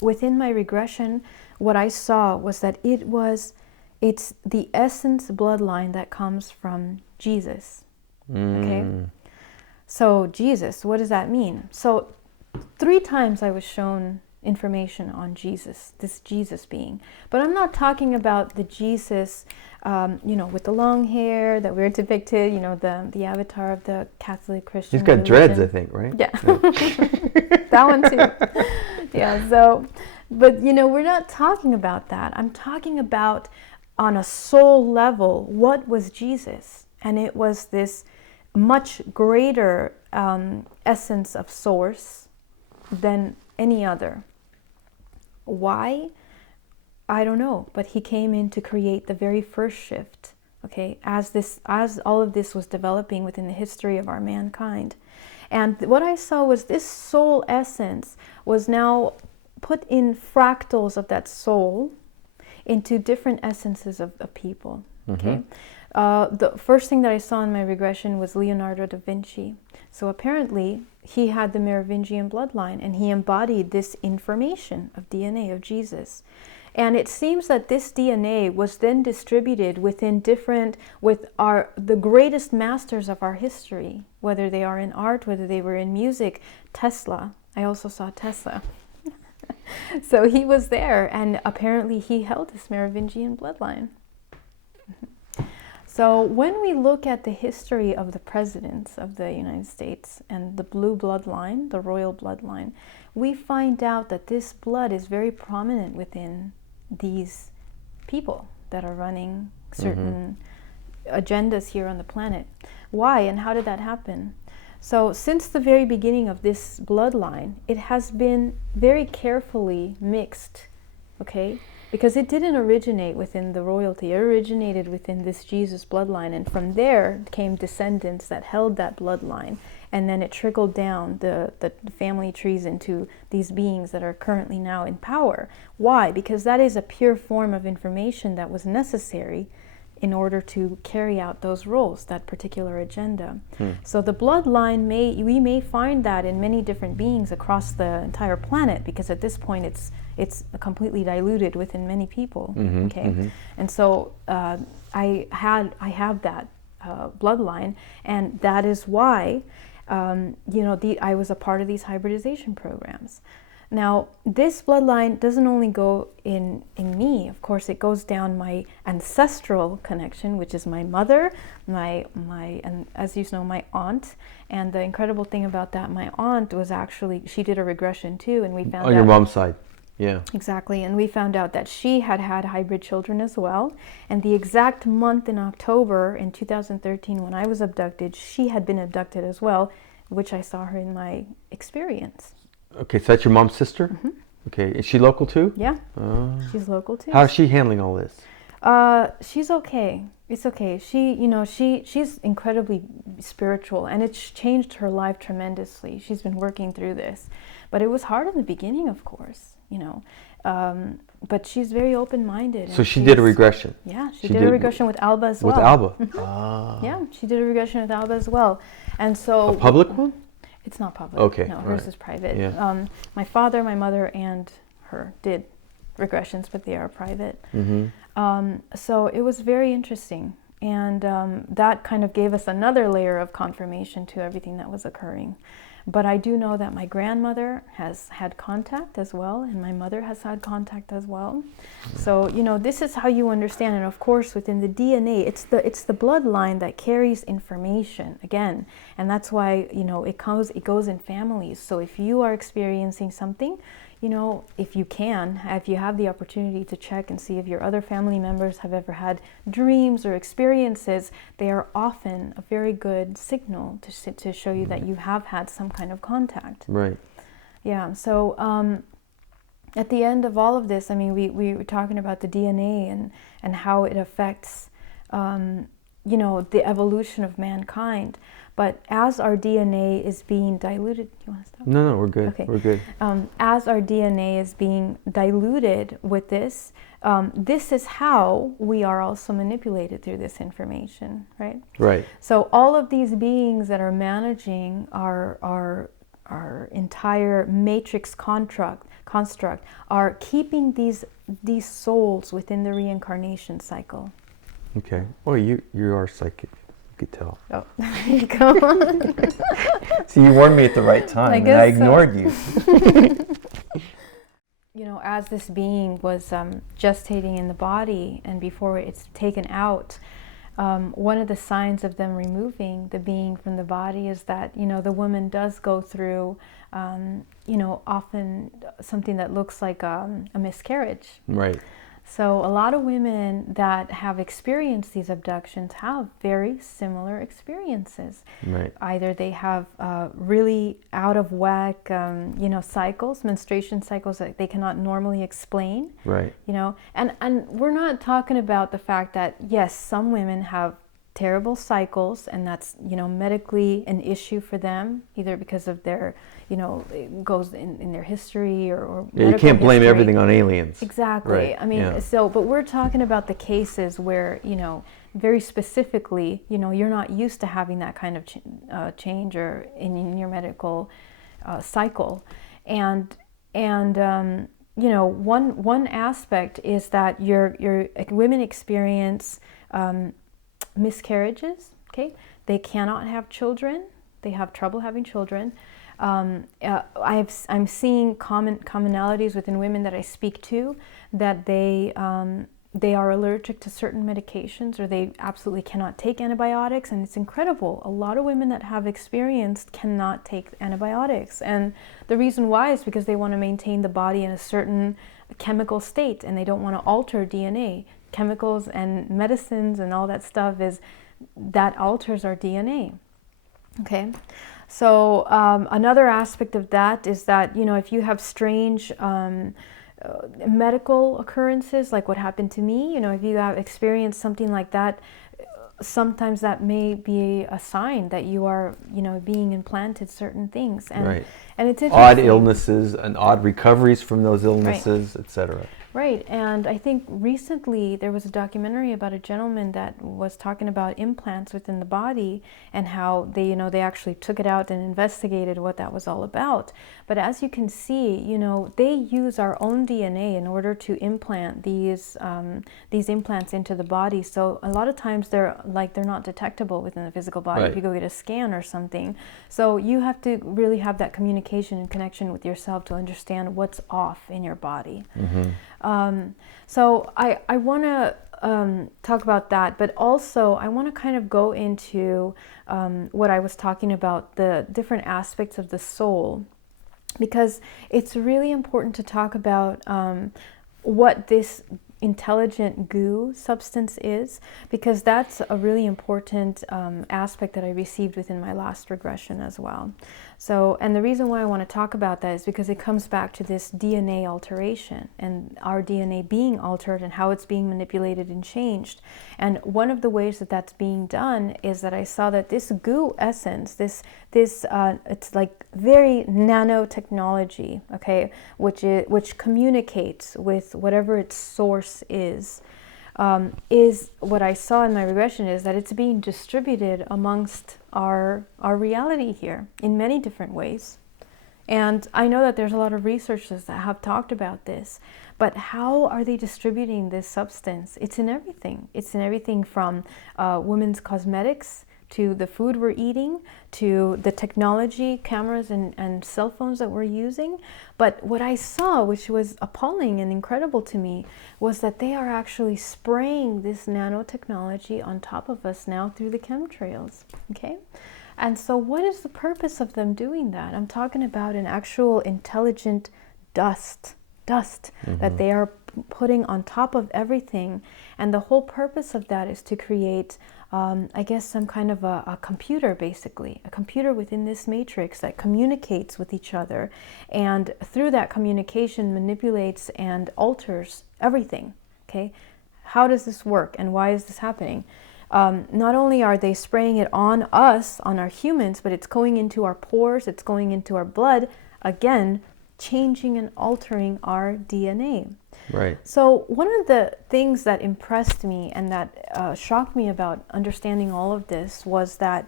within my regression, what I saw was that it's the essence bloodline that comes from Jesus. Okay, so Jesus, what does that mean? So 3 times I was shown information on Jesus, this Jesus being, but I'm not talking about the Jesus, with the long hair that we're depicted, the avatar of the Catholic Christian. He's got religion. dreads, I think, right? Yeah. That one too. Yeah, so, but we're not talking about that. I'm talking about on a soul level, what was Jesus? And it was this much greater essence of source than any other. Why? I don't know, but he came in to create the very first shift, okay, as all of this was developing within the history of our mankind. And what I saw was this soul essence was now put in fractals of that soul into different essences of people, okay? The first thing that I saw in my regression was Leonardo da Vinci. So apparently he had the Merovingian bloodline, and he embodied this information of DNA of Jesus. And it seems that this DNA was then distributed within the greatest masters of our history, whether they are in art, whether they were in music. Tesla, I also saw Tesla. So he was there, and apparently he held this Merovingian bloodline. So when we look at the history of the presidents of the United States and the blue bloodline, the royal bloodline, we find out that this blood is very prominent within these people that are running certain agendas here on the planet. Why and how did that happen? So since the very beginning of this bloodline, it has been very carefully mixed, okay? Because it didn't originate within the royalty, it originated within this Jesus bloodline, and from there came descendants that held that bloodline, and then it trickled down the family trees into these beings that are currently now in power. Why? Because that is a pure form of information that was necessary in order to carry out those roles, that particular agenda. So the bloodline, we may find that in many different beings across the entire planet, because at this point it's completely diluted within many people. Okay, and so I have that bloodline, and that is why I was a part of these hybridization programs. Now, this bloodline doesn't only go in me, of course, it goes down my ancestral connection, which is my mother, and as you know, my aunt. And the incredible thing about that, my aunt was actually, she did a regression too, and we found out. On your mom's side, yeah. Exactly, and we found out that she had hybrid children as well. And the exact month in October in 2013 when I was abducted, she had been abducted as well, which I saw her in my experience. Okay, so that's your mom's sister? Okay, is she local too? Yeah, she's local too. How's she handling all this? She's okay. It's okay. She's incredibly spiritual, and it's changed her life tremendously. She's been working through this, but it was hard in the beginning, of course, but she's very open-minded. So she did a regression? Yeah, she did a regression with Alba as well. With Alba? Yeah, she did a regression with Alba as well. And so... A public one? It's not public. Okay. No, hers is private. Yeah. My father, my mother, and her did regressions, but they are private. So it was very interesting. And that kind of gave us another layer of confirmation to everything that was occurring. But I do know that my grandmother has had contact as well, and my mother has had contact as well. So, this is how you understand. And of course, within the DNA, it's the bloodline that carries information, again. And that's why, it goes in families. So if you are experiencing something, if you have the opportunity to check and see if your other family members have ever had dreams or experiences, they are often a very good signal to show you that you have had some kind of contact. Right. Yeah. So at the end of all of this, we were talking about the DNA and how it affects, the evolution of mankind. But as our DNA is being diluted, you want to stop? No, we're good. Okay. We're good. As our DNA is being diluted with this, this is how we are also manipulated through this information, right? Right. So all of these beings that are managing our entire matrix construct are keeping these souls within the reincarnation cycle. Okay. Well, you are psychic. You could tell. Oh, there you go. See, you warned me at the right time, and I ignored you. As this being was gestating in the body, and before it's taken out, one of the signs of them removing the being from the body is that, the woman does go through, often something that looks like a miscarriage. Right. So a lot of women that have experienced these abductions have very similar experiences. Right. Either they have really out of whack, cycles, menstruation cycles that they cannot normally explain. Right. And we're not talking about the fact that, yes, some women have terrible cycles, and that's, medically an issue for them, either because of their, it goes in their history or you can't blame everything on aliens. Exactly. Right. But we're talking about the cases where, very specifically, you're not used to having that kind of change or in your medical cycle. And one aspect is that your women experience miscarriages. Okay, they cannot have children. They have trouble having children. I'm seeing commonalities within women that I speak to, that they are allergic to certain medications, or they absolutely cannot take antibiotics, and it's incredible. A lot of women that have experienced cannot take antibiotics, and the reason why is because they want to maintain the body in a certain chemical state, and they don't want to alter DNA. Chemicals and medicines and all that stuff that alters our DNA. Okay, so another aspect of that is that, if you have strange medical occurrences, like what happened to me, if you have experienced something like that, sometimes that may be a sign that you are, being implanted certain things. And, right. And it's odd illnesses and odd recoveries from those illnesses, right. etc. Right, and I think recently there was a documentary about a gentleman that was talking about implants within the body, and how they, they actually took it out and investigated what that was all about. But as you can see, they use our own DNA in order to implant these implants into the body. So a lot of times they're not detectable within the physical body, right, if you go get a scan or something. So you have to really have that communication and connection with yourself to understand what's off in your body. Mm-hmm. So I want to talk about that, but also I want to kind of go into what I was talking about, the different aspects of the soul, because it's really important to talk about what this intelligent goo substance is, because that's a really important aspect that I received within my last regression as well. So, and the reason why I want to talk about that is because it comes back to this DNA alteration and our DNA being altered and how it's being manipulated and changed. And one of the ways that that's being done is that I saw that this goo essence, it's like very nanotechnology, okay, which communicates with whatever its source is what I saw in my regression is that it's being distributed amongst our reality here in many different ways. And I know that there's a lot of researchers that have talked about this, but how are they distributing this substance? It's in everything. It's in everything from women's cosmetics, to the food we're eating, to the technology, cameras and cell phones that we're using. But what I saw, which was appalling and incredible to me, was that they are actually spraying this nanotechnology on top of us now through the chemtrails, okay? And so what is the purpose of them doing that? I'm talking about an actual intelligent dust mm-hmm. that they are putting on top of everything. And the whole purpose of that is to create I guess some kind of a computer, basically, a computer within this matrix that communicates with each other, and through that communication manipulates and alters everything, okay? How does this work, and why is this happening? Not only are they spraying it on us, on our humans, but it's going into our pores, it's going into our blood, again, changing and altering our DNA. Right. So one of the things that impressed me and that shocked me about understanding all of this was that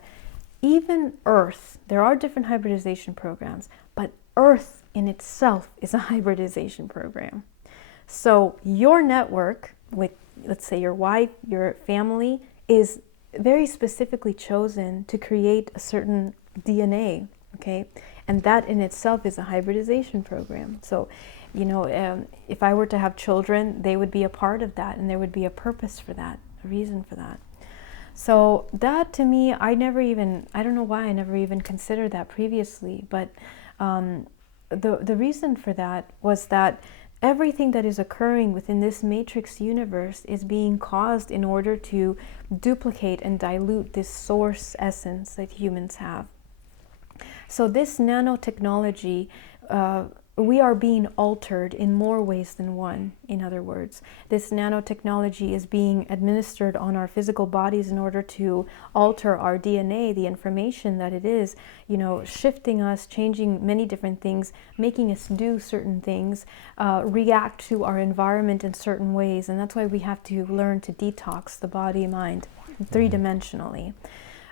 even Earth, there are different hybridization programs, but Earth in itself is a hybridization program. So your network with, let's say, your wife, your family, is very specifically chosen to create a certain DNA, okay? And that in itself is a hybridization program. So, if I were to have children, they would be a part of that, and there would be a purpose for that, a reason for that. So that, to me, I don't know why I never even considered that previously, but the reason for that was that everything that is occurring within this matrix universe is being caused in order to duplicate and dilute this source essence that humans have. So this nanotechnology, we are being altered in more ways than one, in other words. This nanotechnology is being administered on our physical bodies in order to alter our DNA, the information that it is, shifting us, changing many different things, making us do certain things, react to our environment in certain ways. And that's why we have to learn to detox the body and mind three-dimensionally.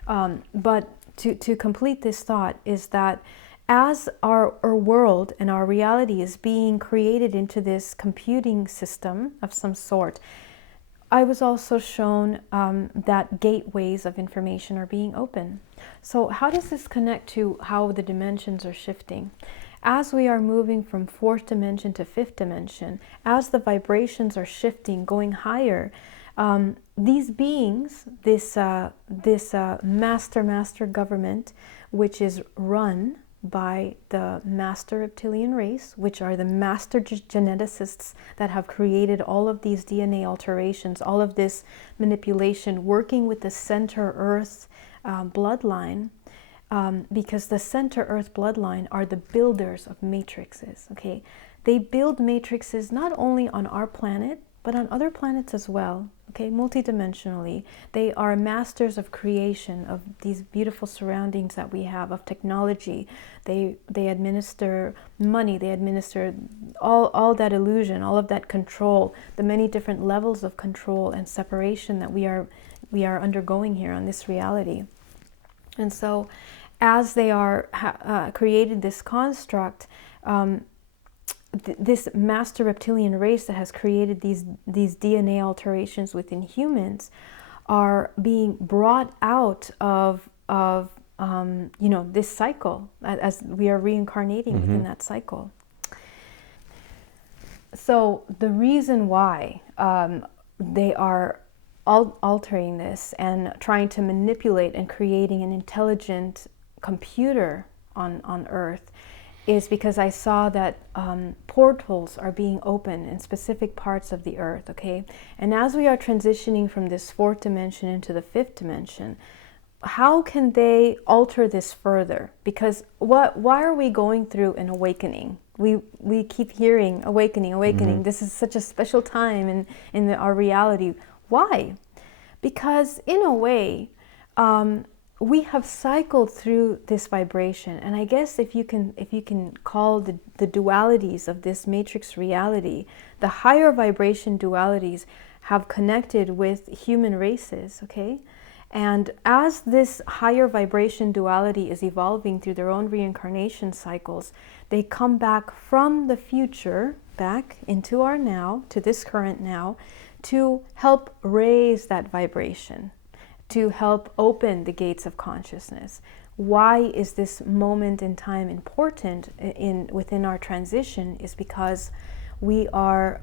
But to complete this thought is that as our world and our reality is being created into this computing system of some sort, I was also shown that gateways of information are being open. So how does this connect to how the dimensions are shifting? As we are moving from fourth dimension to fifth dimension, as the vibrations are shifting, going higher, these beings, this master government, which is run by the master reptilian race, which are the master geneticists that have created all of these DNA alterations, all of this manipulation, working with the center Earth bloodline, because the center Earth bloodline are the builders of matrices. Okay, they build matrices not only on our planet but on other planets as well. Okay, multidimensionally, they are masters of creation, of these beautiful surroundings that we have, of technology. They administer money. They administer all that illusion, all of that control, the many different levels of control and separation that we are undergoing here on this reality. And so, as they are created this construct, this master reptilian race that has created these DNA alterations within humans are being brought out of this cycle as we are reincarnating within that cycle. So the reason why they are altering this and trying to manipulate and creating an intelligent computer on Earth is because I saw that portals are being opened in specific parts of the Earth, okay? And as we are transitioning from this fourth dimension into the fifth dimension, how can they alter this further? Because why are we going through an awakening? We keep hearing awakening. This is such a special time in our reality. Why? Because in a way, we have cycled through this vibration, and I guess if you can call the dualities of this matrix reality, the higher vibration dualities have connected with human races, okay? And as this higher vibration duality is evolving through their own reincarnation cycles, they come back from the future, back into our now, to this current now, to help raise that vibration, to help open the gates of consciousness. Why is this moment in time important within our transition? Is because we are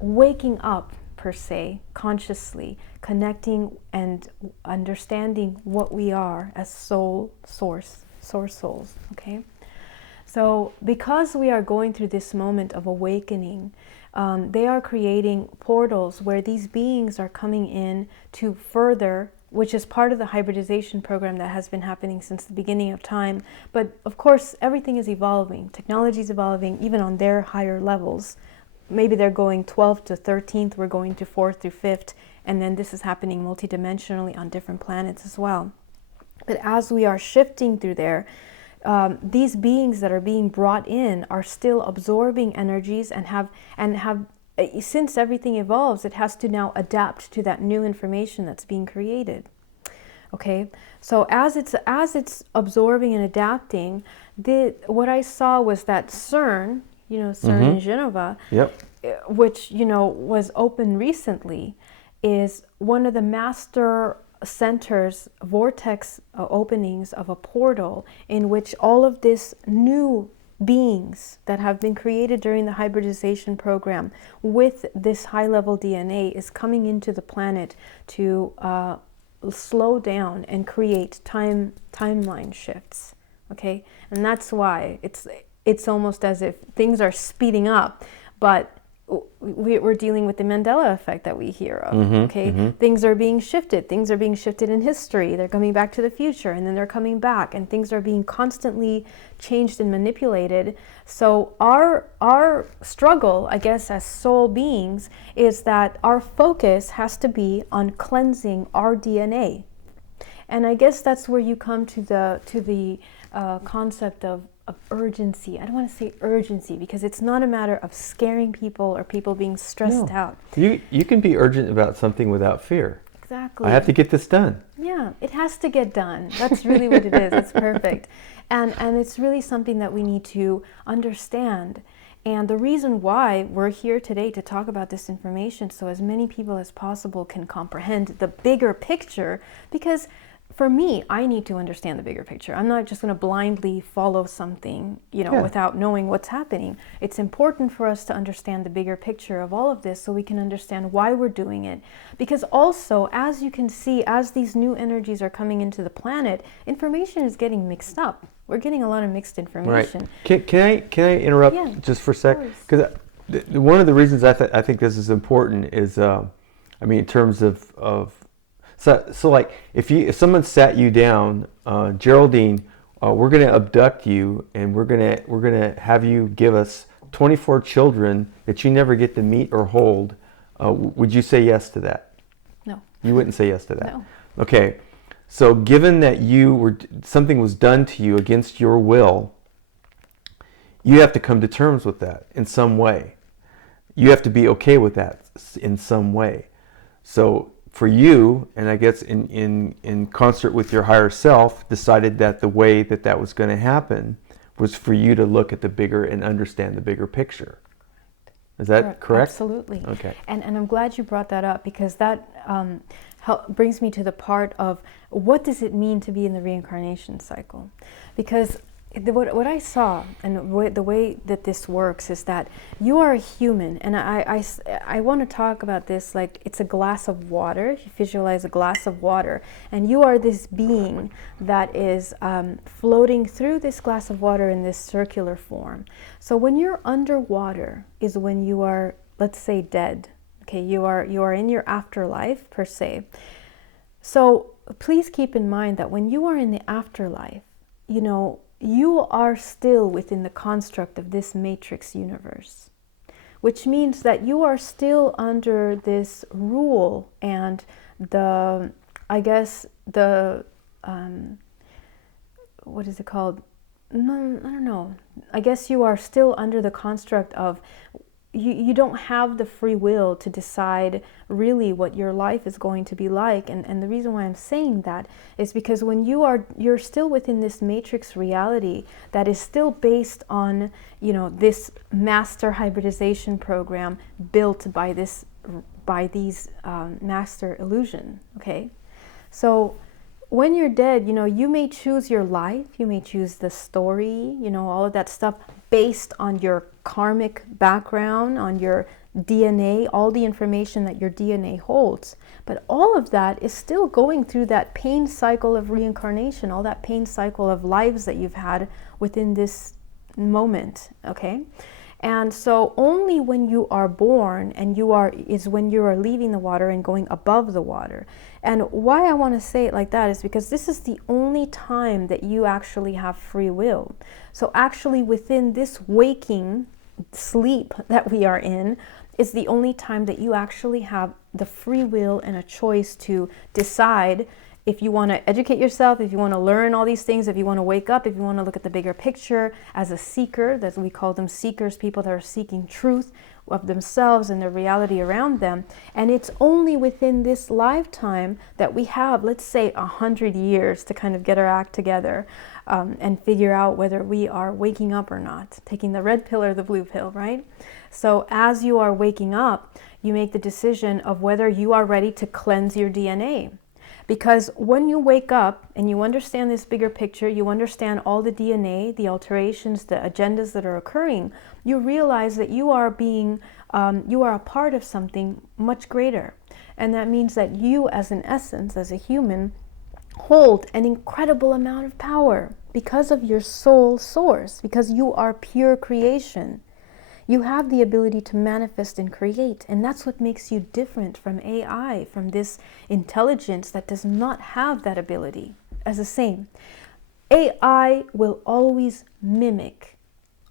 waking up, per se, consciously, connecting and understanding what we are as source souls, okay? So because we are going through this moment of awakening, they are creating portals where these beings are coming in to further, which is part of the hybridization program that has been happening since the beginning of time. But of course, everything is evolving. Technology is evolving, even on their higher levels. Maybe they're going 12th to 13th, we're going to 4th through 5th, and then this is happening multidimensionally on different planets as well. But as we are shifting through there, these beings that are being brought in are still absorbing energies and have since everything evolves, it has to now adapt to that new information that's being created. Okay, so as it's absorbing and adapting, what I saw was that CERN, CERN in Geneva, which was open recently, is one of the master centers, vortex openings of a portal in which all of this new beings that have been created during the hybridization program with this high-level DNA is coming into the planet to slow down and create timeline shifts. Okay, and that's why it's almost as if things are speeding up, but we're dealing with the Mandela effect that we hear of. Things are being shifted. Things are being shifted in history. They're coming back to the future, and then they're coming back, and things are being constantly changed and manipulated. So our struggle, I guess, as soul beings, is that our focus has to be on cleansing our DNA, and I guess that's where you come to the concept of urgency. I don't want to say urgency because it's not a matter of scaring people or people being stressed out. You can be urgent about something without fear. Exactly. I have to get this done. Yeah, it has to get done. That's really what it is. It's perfect. And it's really something that we need to understand. And the reason why we're here today to talk about this information, so as many people as possible can comprehend the bigger picture, because for me, I need to understand the bigger picture. I'm not just going to blindly follow something, without knowing what's happening. It's important for us to understand the bigger picture of all of this so we can understand why we're doing it. Because also, as you can see, as these new energies are coming into the planet, information is getting mixed up. We're getting a lot of mixed information. Right. Can I interrupt just for a sec? Because one of the reasons I think this is important is, in terms of so like if someone sat you down, Geraldine, we're going to abduct you, and we're gonna have you give us 24 children that you never get to meet or hold, would you say yes to that? No. You wouldn't say yes to that. No. Okay. So given that something was done to you against your will, you have to come to terms with that in some way. You have to be okay with that in some way. So for you, and I guess in concert with your higher self, decided that the way that was going to happen was for you to look at the bigger and understand the bigger picture. Is that correct? Absolutely. Okay. And I'm glad you brought that up, because that brings me to the part of what does it mean to be in the reincarnation cycle? Because what I saw and the way that this works is that you are a human, and I want to talk about this like it's a glass of water. You visualize a glass of water, and you are this being that is floating through this glass of water in this circular form. So when you're underwater is when you are, let's say, dead. Okay, you are in your afterlife per se. So please keep in mind that when you are in the afterlife, you are still within the construct of this matrix universe, which means that you are still under this rule and what is it called? No, I don't know. I guess you are still under the construct of you don't have the free will to decide really what your life is going to be like. And the reason why I'm saying that is because when you're still within this matrix reality that is still based on, this master hybridization program built by these master illusion, okay? So when you're dead, you may choose your life, you may choose the story, all of that stuff based on your karmic background, on your DNA, all the information that your DNA holds. But all of that is still going through that pain cycle of reincarnation, all that pain cycle of lives that you've had within this moment, okay? And so only when you are born is when you are leaving the water and going above the water. And why I want to say it like that is because this is the only time that you actually have free will. So actually within this waking sleep that we are in is the only time that you actually have the free will and a choice to decide if you want to educate yourself, if you want to learn all these things, if you want to wake up, if you want to look at the bigger picture as a seeker, that we call them seekers, people that are seeking truth of themselves and the reality around them. And it's only within this lifetime that we have, let's say, 100 years to kind of get our act together and figure out whether we are waking up or not, taking the red pill or the blue pill, right? So as you are waking up, you make the decision of whether you are ready to cleanse your DNA. Because when you wake up and you understand this bigger picture, you understand all the DNA, the alterations, the agendas that are occurring, you realize that you are a part of something much greater. And that means that you as an essence, as a human, hold an incredible amount of power because of your soul source, because you are pure creation. You have the ability to manifest and create, and that's what makes you different from AI, from this intelligence that does not have that ability. As the same, AI will always mimic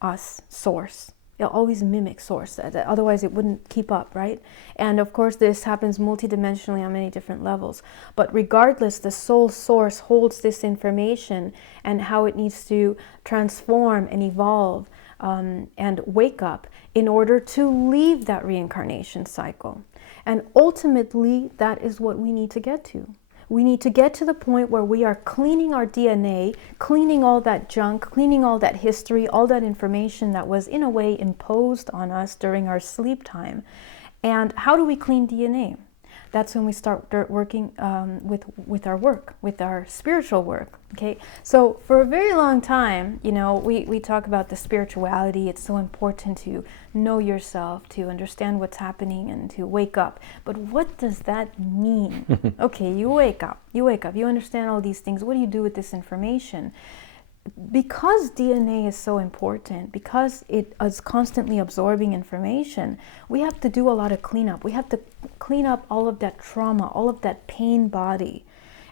us, source. It'll always mimic source, otherwise it wouldn't keep up, right? And of course this happens multidimensionally on many different levels. But regardless, the soul source holds this information and how it needs to transform and evolve and wake up in order to leave that reincarnation cycle. And ultimately, that is what we need to get to. We need to get to the point where we are cleaning our DNA, cleaning all that junk, cleaning all that history, all that information that was in a way imposed on us during our sleep time. And how do we clean DNA? That's when we start working with our work, with our spiritual work. Okay, so for a very long time, you know, we talk about the spirituality. It's so important to know yourself, to understand what's happening, and to wake up. But what does that mean? Okay, you wake up, you understand all these things. What do you do with this information? Because DNA is so important, because it is constantly absorbing information, we have to do a lot of cleanup. We have to clean up all of that trauma, all of that pain body.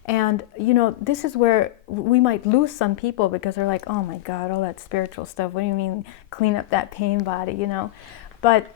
And, you know, this is where we might lose some people because they're like, oh my God, all that spiritual stuff. What do you mean clean up that pain body, you know? But,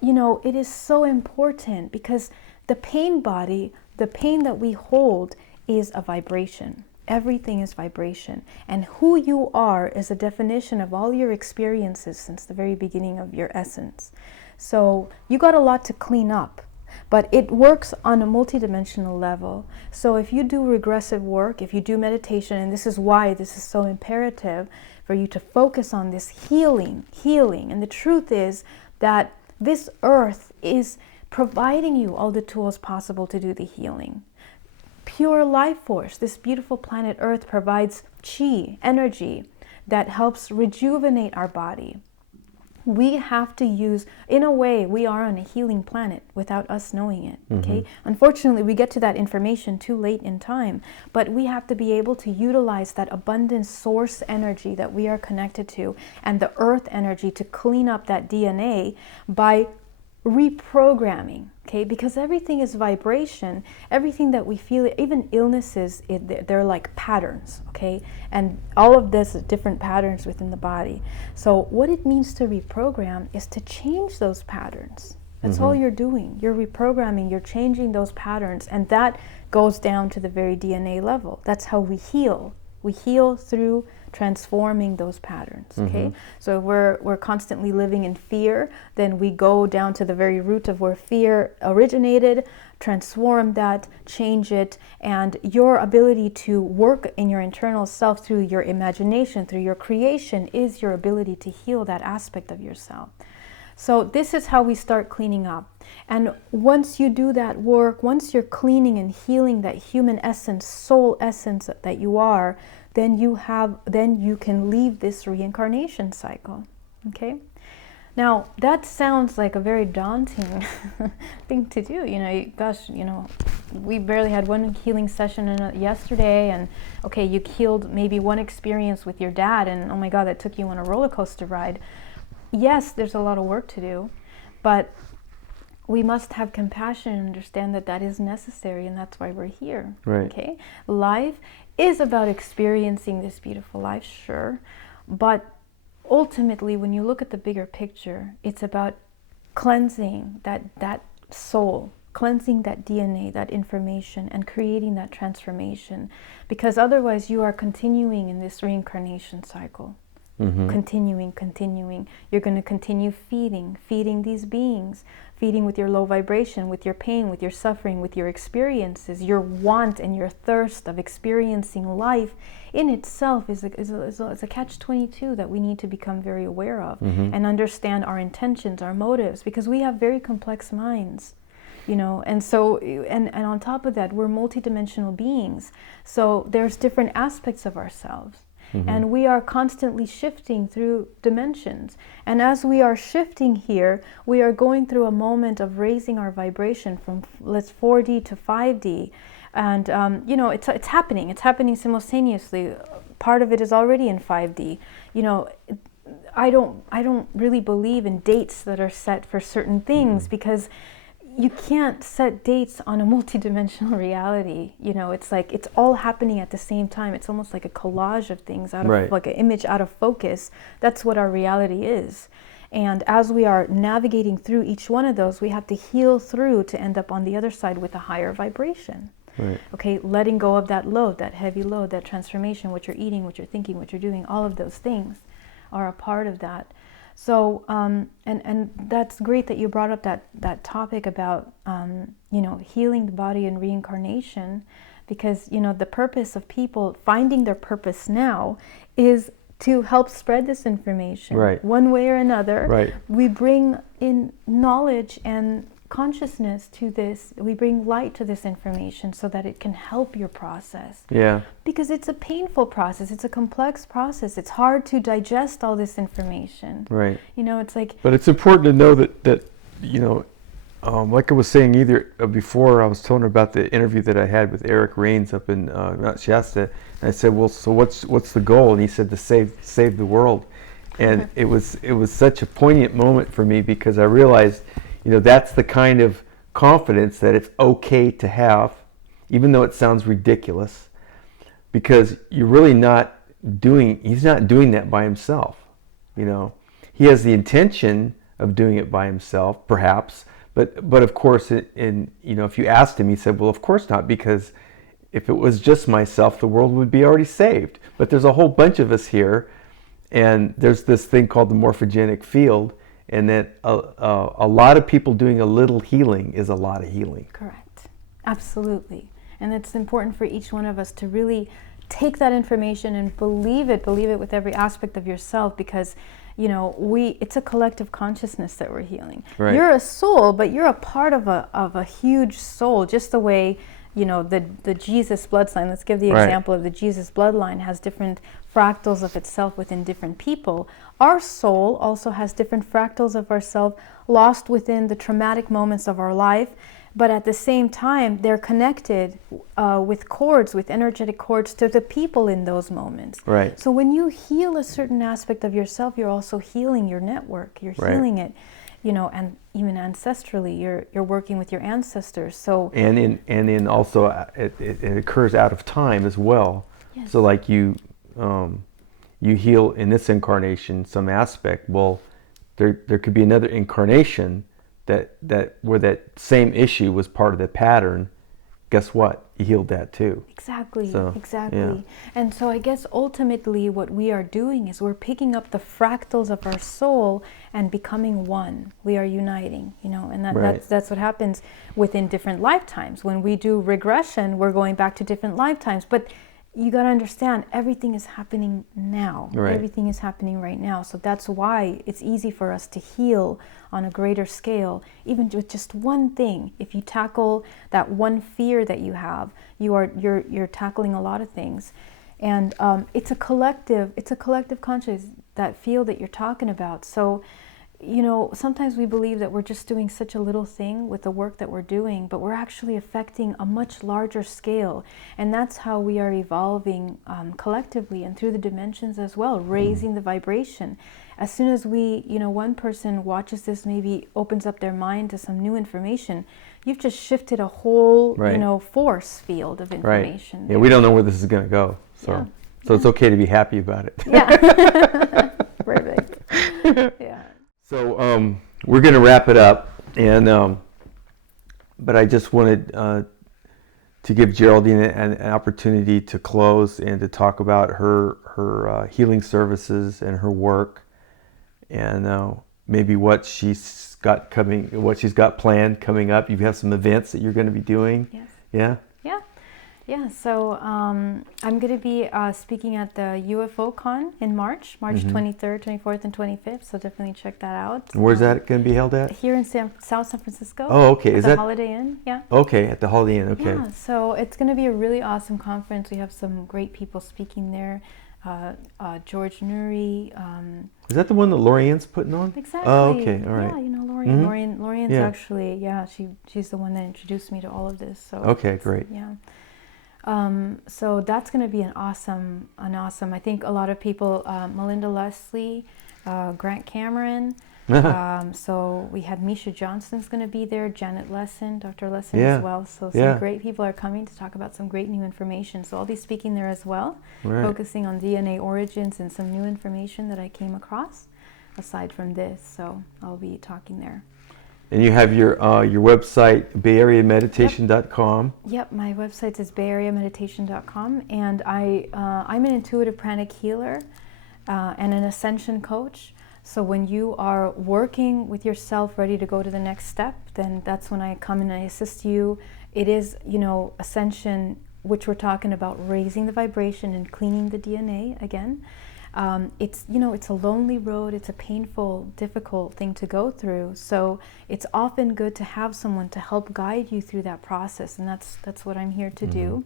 you know, it is so important because the pain body, the pain that we hold is a vibration. Everything is vibration, and who you are is a definition of all your experiences since the very beginning of your essence. So you got a lot to clean up, but it works on a multidimensional level. So if you do regressive work, if you do meditation, and this is why this is so imperative for you to focus on this healing. And the truth is that this earth is providing you all the tools possible to do the healing. Pure life force, this beautiful planet Earth provides chi, energy, that helps rejuvenate our body. We have to use, in a way, we are on a healing planet without us knowing it, okay? Unfortunately, we get to that information too late in time, but we have to be able to utilize that abundant source energy that we are connected to and the earth energy to clean up that DNA by reprogramming, okay? Because everything is vibration. Everything that we feel, even illnesses, they're like patterns, okay? And all of this is different patterns within the body. So what it means to reprogram is to change those patterns. That's all you're doing. You're reprogramming, you're changing those patterns, and that goes down to the very DNA level. That's how we heal. We heal through transforming those patterns, okay? So if we're constantly living in fear, then we go down to the very root of where fear originated, transform that, change it, and your ability to work in your internal self through your imagination, through your creation, is your ability to heal that aspect of yourself. So this is how we start cleaning up. And once you do that work, once you're cleaning and healing that human essence, soul essence that you are, then you can leave this reincarnation cycle. Okay? Now, that sounds like a very daunting thing to do. You know, gosh, you know, we barely had one healing session yesterday, and okay, you healed maybe one experience with your dad, and oh my God, that took you on a roller coaster ride. Yes, there's a lot of work to do, but we must have compassion and understand that that is necessary, and that's why we're here. Right. Okay? Life is about experiencing this beautiful life, sure, but ultimately, when you look at the bigger picture, it's about cleansing that soul, cleansing that DNA, that information, and creating that transformation, because otherwise you are continuing in this reincarnation cycle. Continuing. You're going to continue feeding these beings, feeding with your low vibration, with your pain, with your suffering, with your experiences. Your want and your thirst of experiencing life in itself is a catch-22 that we need to become very aware of and understand our intentions, our motives, because we have very complex minds. You know, and so, and on top of that, we're multidimensional beings. So there's different aspects of ourselves. And we are constantly shifting through dimensions. And as we are shifting here, we are going through a moment of raising our vibration from, let's 4D to 5D. And, you know, it's happening. It's happening simultaneously. Part of it is already in 5D. You know, I don't really believe in dates that are set for certain things because you can't set dates on a multidimensional reality. You know, it's like it's all happening at the same time. It's almost like a collage of things out of like an image out of focus. That's what our reality is. And as we are navigating through each one of those, we have to heal through to end up on the other side with a higher vibration. Okay, letting go of that load, that heavy load, that transformation, what you're eating, what you're thinking, what you're doing, all of those things are a part of that. So, and that's great that you brought up that topic about, you know, healing the body and reincarnation, because the purpose of people finding their purpose now is to help spread this information. Right. One way or another. Right. We bring in knowledge and consciousness to this. We bring light to this information so that it can help your process. Yeah. Because it's a painful process. It's a complex process. It's hard to digest all this information. Right. It's like. But it's important to know that like I was saying before, I was telling her about the interview that I had with Eric Rains up in Mount Shasta, and I said, well, so what's the goal? And he said to save the world, and it was such a poignant moment for me, because I realized, that's the kind of confidence that it's okay to have, even though it sounds ridiculous, because you're really he's not doing that by himself. He has the intention of doing it by himself, perhaps. But of course, if you asked him, he said, well, of course not, because if it was just myself, the world would be already saved. But there's a whole bunch of us here, and there's this thing called the morphogenic field, and that a lot of people doing a little healing is a lot of healing. Correct. Absolutely. And it's important for each one of us to really take that information and believe it with every aspect of yourself, because it's a collective consciousness that we're healing. Right. You're a soul, but you're a part of a huge soul, just the way, the Jesus bloodline, let's give the Right. example of the Jesus bloodline, has different fractals of itself within different people. Our soul also has different fractals of ourself lost within the traumatic moments of our life, but at the same time, they're connected with energetic cords to the people in those moments. Right. So when you heal a certain aspect of yourself, you're also healing your network. You're Right. healing it, and even ancestrally, you're working with your ancestors. So and also it occurs out of time as well. Yes. So like you heal in this incarnation some aspect. Well, there could be another incarnation that where that same issue was part of the pattern. Guess what? You healed that too. Exactly. Exactly. Yeah. And so I guess ultimately what we are doing is we're picking up the fractals of our soul and becoming one. We are uniting, and Right. that's what happens within different lifetimes. When we do regression, we're going back to different lifetimes. But you got to understand, everything is happening now. Right. Everything is happening right now. So that's why it's easy for us to heal on a greater scale, even with just one thing. If you tackle that one fear that you have, you're tackling a lot of things. And it's a collective consciousness, that field that you're talking about. So sometimes we believe that we're just doing such a little thing with the work that we're doing, but we're actually affecting a much larger scale. And that's how we are evolving collectively and through the dimensions as well, raising the vibration. As soon as one person watches this, maybe opens up their mind to some new information, you've just shifted a whole, Right. Force field of information. Right. Yeah, we don't know where this is going to go. So it's okay to be happy about it. Yeah. Perfect. Yeah. So we're going to wrap it up, and but I just wanted to give Geraldine an opportunity to close and to talk about her healing services and her work, and maybe what she's got planned coming up. You have some events that you're going to be doing. Yes. Yeah. Yeah, so I'm going to be speaking at the UFO Con in March 23rd, 24th, and 25th, so definitely check that out. Where's that going to be held at? Here in South San Francisco. Oh, okay. Is that Holiday Inn? Yeah. Okay, at the Holiday Inn, okay. Yeah, so it's going to be a really awesome conference. We have some great people speaking there. George Nuri. Is that the one that Lorianne's putting on? Exactly. Oh, okay, all right. Yeah, Lorianne. Mm-hmm. Lorianne's actually, she's the one that introduced me to all of this. So okay, great. Yeah. So that's going to be an awesome. I think a lot of people, Melinda Leslie, Grant Cameron. So we had Misha Johnson's going to be there, Janet Lesson, Dr. Lesson as well. So some great people are coming to talk about some great new information. So I'll be speaking there as well, focusing on DNA origins and some new information that I came across aside from this. So I'll be talking there. And you have your website, bayareameditation.com. Yep, my website is bayareameditation.com, and I'm an intuitive pranic healer and an ascension coach. So when you are working with yourself, ready to go to the next step, then that's when I come and I assist you. It is, ascension which we're talking about raising the vibration and cleaning the DNA again. It's, you know, it's a lonely road, it's a painful, difficult thing to go through. So it's often good to have someone to help guide you through that process, and that's what I'm here to do.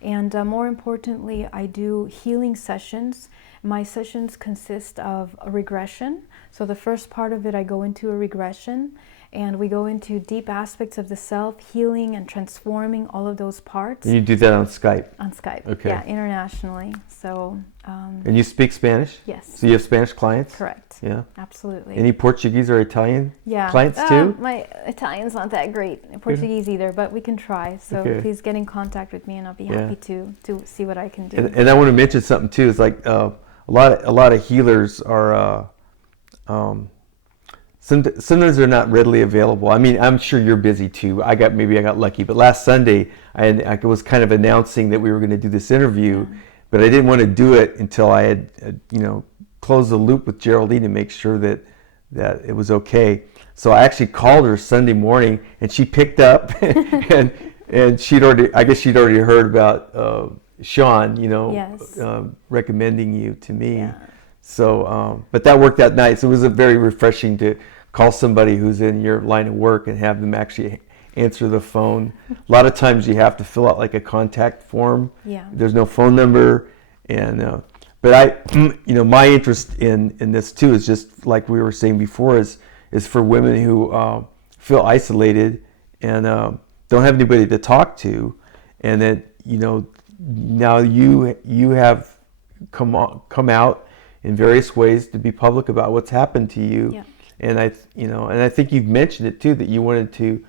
And more importantly, I do healing sessions. My sessions consist of a regression. So the first part of it, I go into a regression, and we go into deep aspects of the self, healing and transforming all of those parts. And you do that on Skype? On Skype, okay. Yeah, internationally. So. And you speak Spanish? Yes. So you have Spanish clients? Correct. Yeah. Absolutely. Any Portuguese or Italian clients too? My Italian's not that great. Portuguese either, but we can try. So please get in contact with me, and I'll be happy to see what I can do. And I want to mention something too. It's like a lot of healers are. Sometimes they're not readily available. I mean, I'm sure you're busy too. Maybe I got lucky, but last Sunday I was kind of announcing that we were going to do this interview, but I didn't want to do it until I had closed the loop with Geraldine to make sure that it was okay. So I actually called her Sunday morning, and she picked up, and she'd already heard about Sean, recommending you to me. Yeah. So, but that worked out nice. It was very refreshing to call somebody who's in your line of work and have them actually answer the phone. A lot of times you have to fill out like a contact form. Yeah. There's no phone number, and but my interest in this too is just like we were saying before, is for women who feel isolated and don't have anybody to talk to, and that now you have come out in various ways to be public about what's happened to you. Yeah. And I think you've mentioned it too, that you wanted to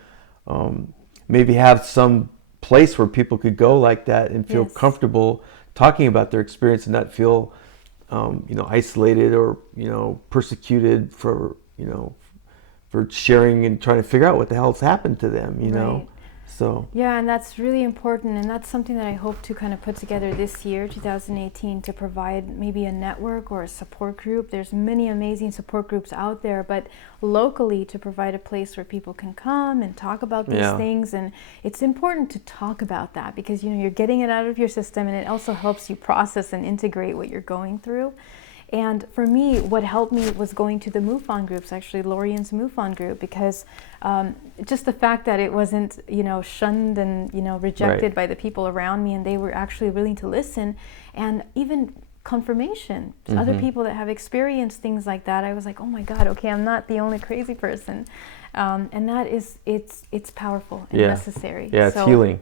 maybe have some place where people could go like that and feel comfortable talking about their experience and not feel isolated or persecuted for sharing and trying to figure out what the hell's happened to them, Right. So yeah, and that's really important, and that's something that I hope to kind of put together this year, 2018, to provide maybe a network or a support group. There's many amazing support groups out there, but locally to provide a place where people can come and talk about these things. And it's important to talk about that because you're getting it out of your system, and it also helps you process and integrate what you're going through. And for me, what helped me was going to the MUFON groups, actually Lorian's MUFON group, because just the fact that it wasn't, shunned and, rejected by the people around me, and they were actually willing to listen, and even confirmation, other people that have experienced things like that, I was like, oh my God, okay, I'm not the only crazy person. And that is, it's powerful and necessary. Yeah, it's healing.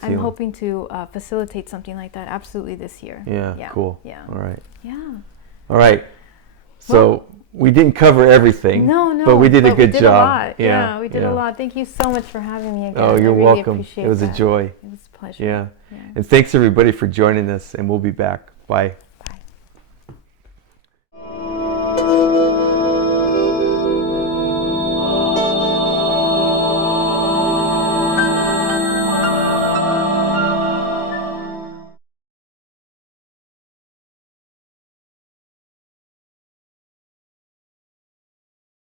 I'm hoping to facilitate something like that absolutely this year. Yeah, cool. Yeah. All right. Yeah. All right. So we didn't cover everything. No. But we did a good we did job. A lot. Yeah, we did a lot. Thank you so much for having me again. Oh, you're really welcome. Appreciate it was that. a joy. It was a pleasure. Yeah. And thanks everybody for joining us, and we'll be back. Bye.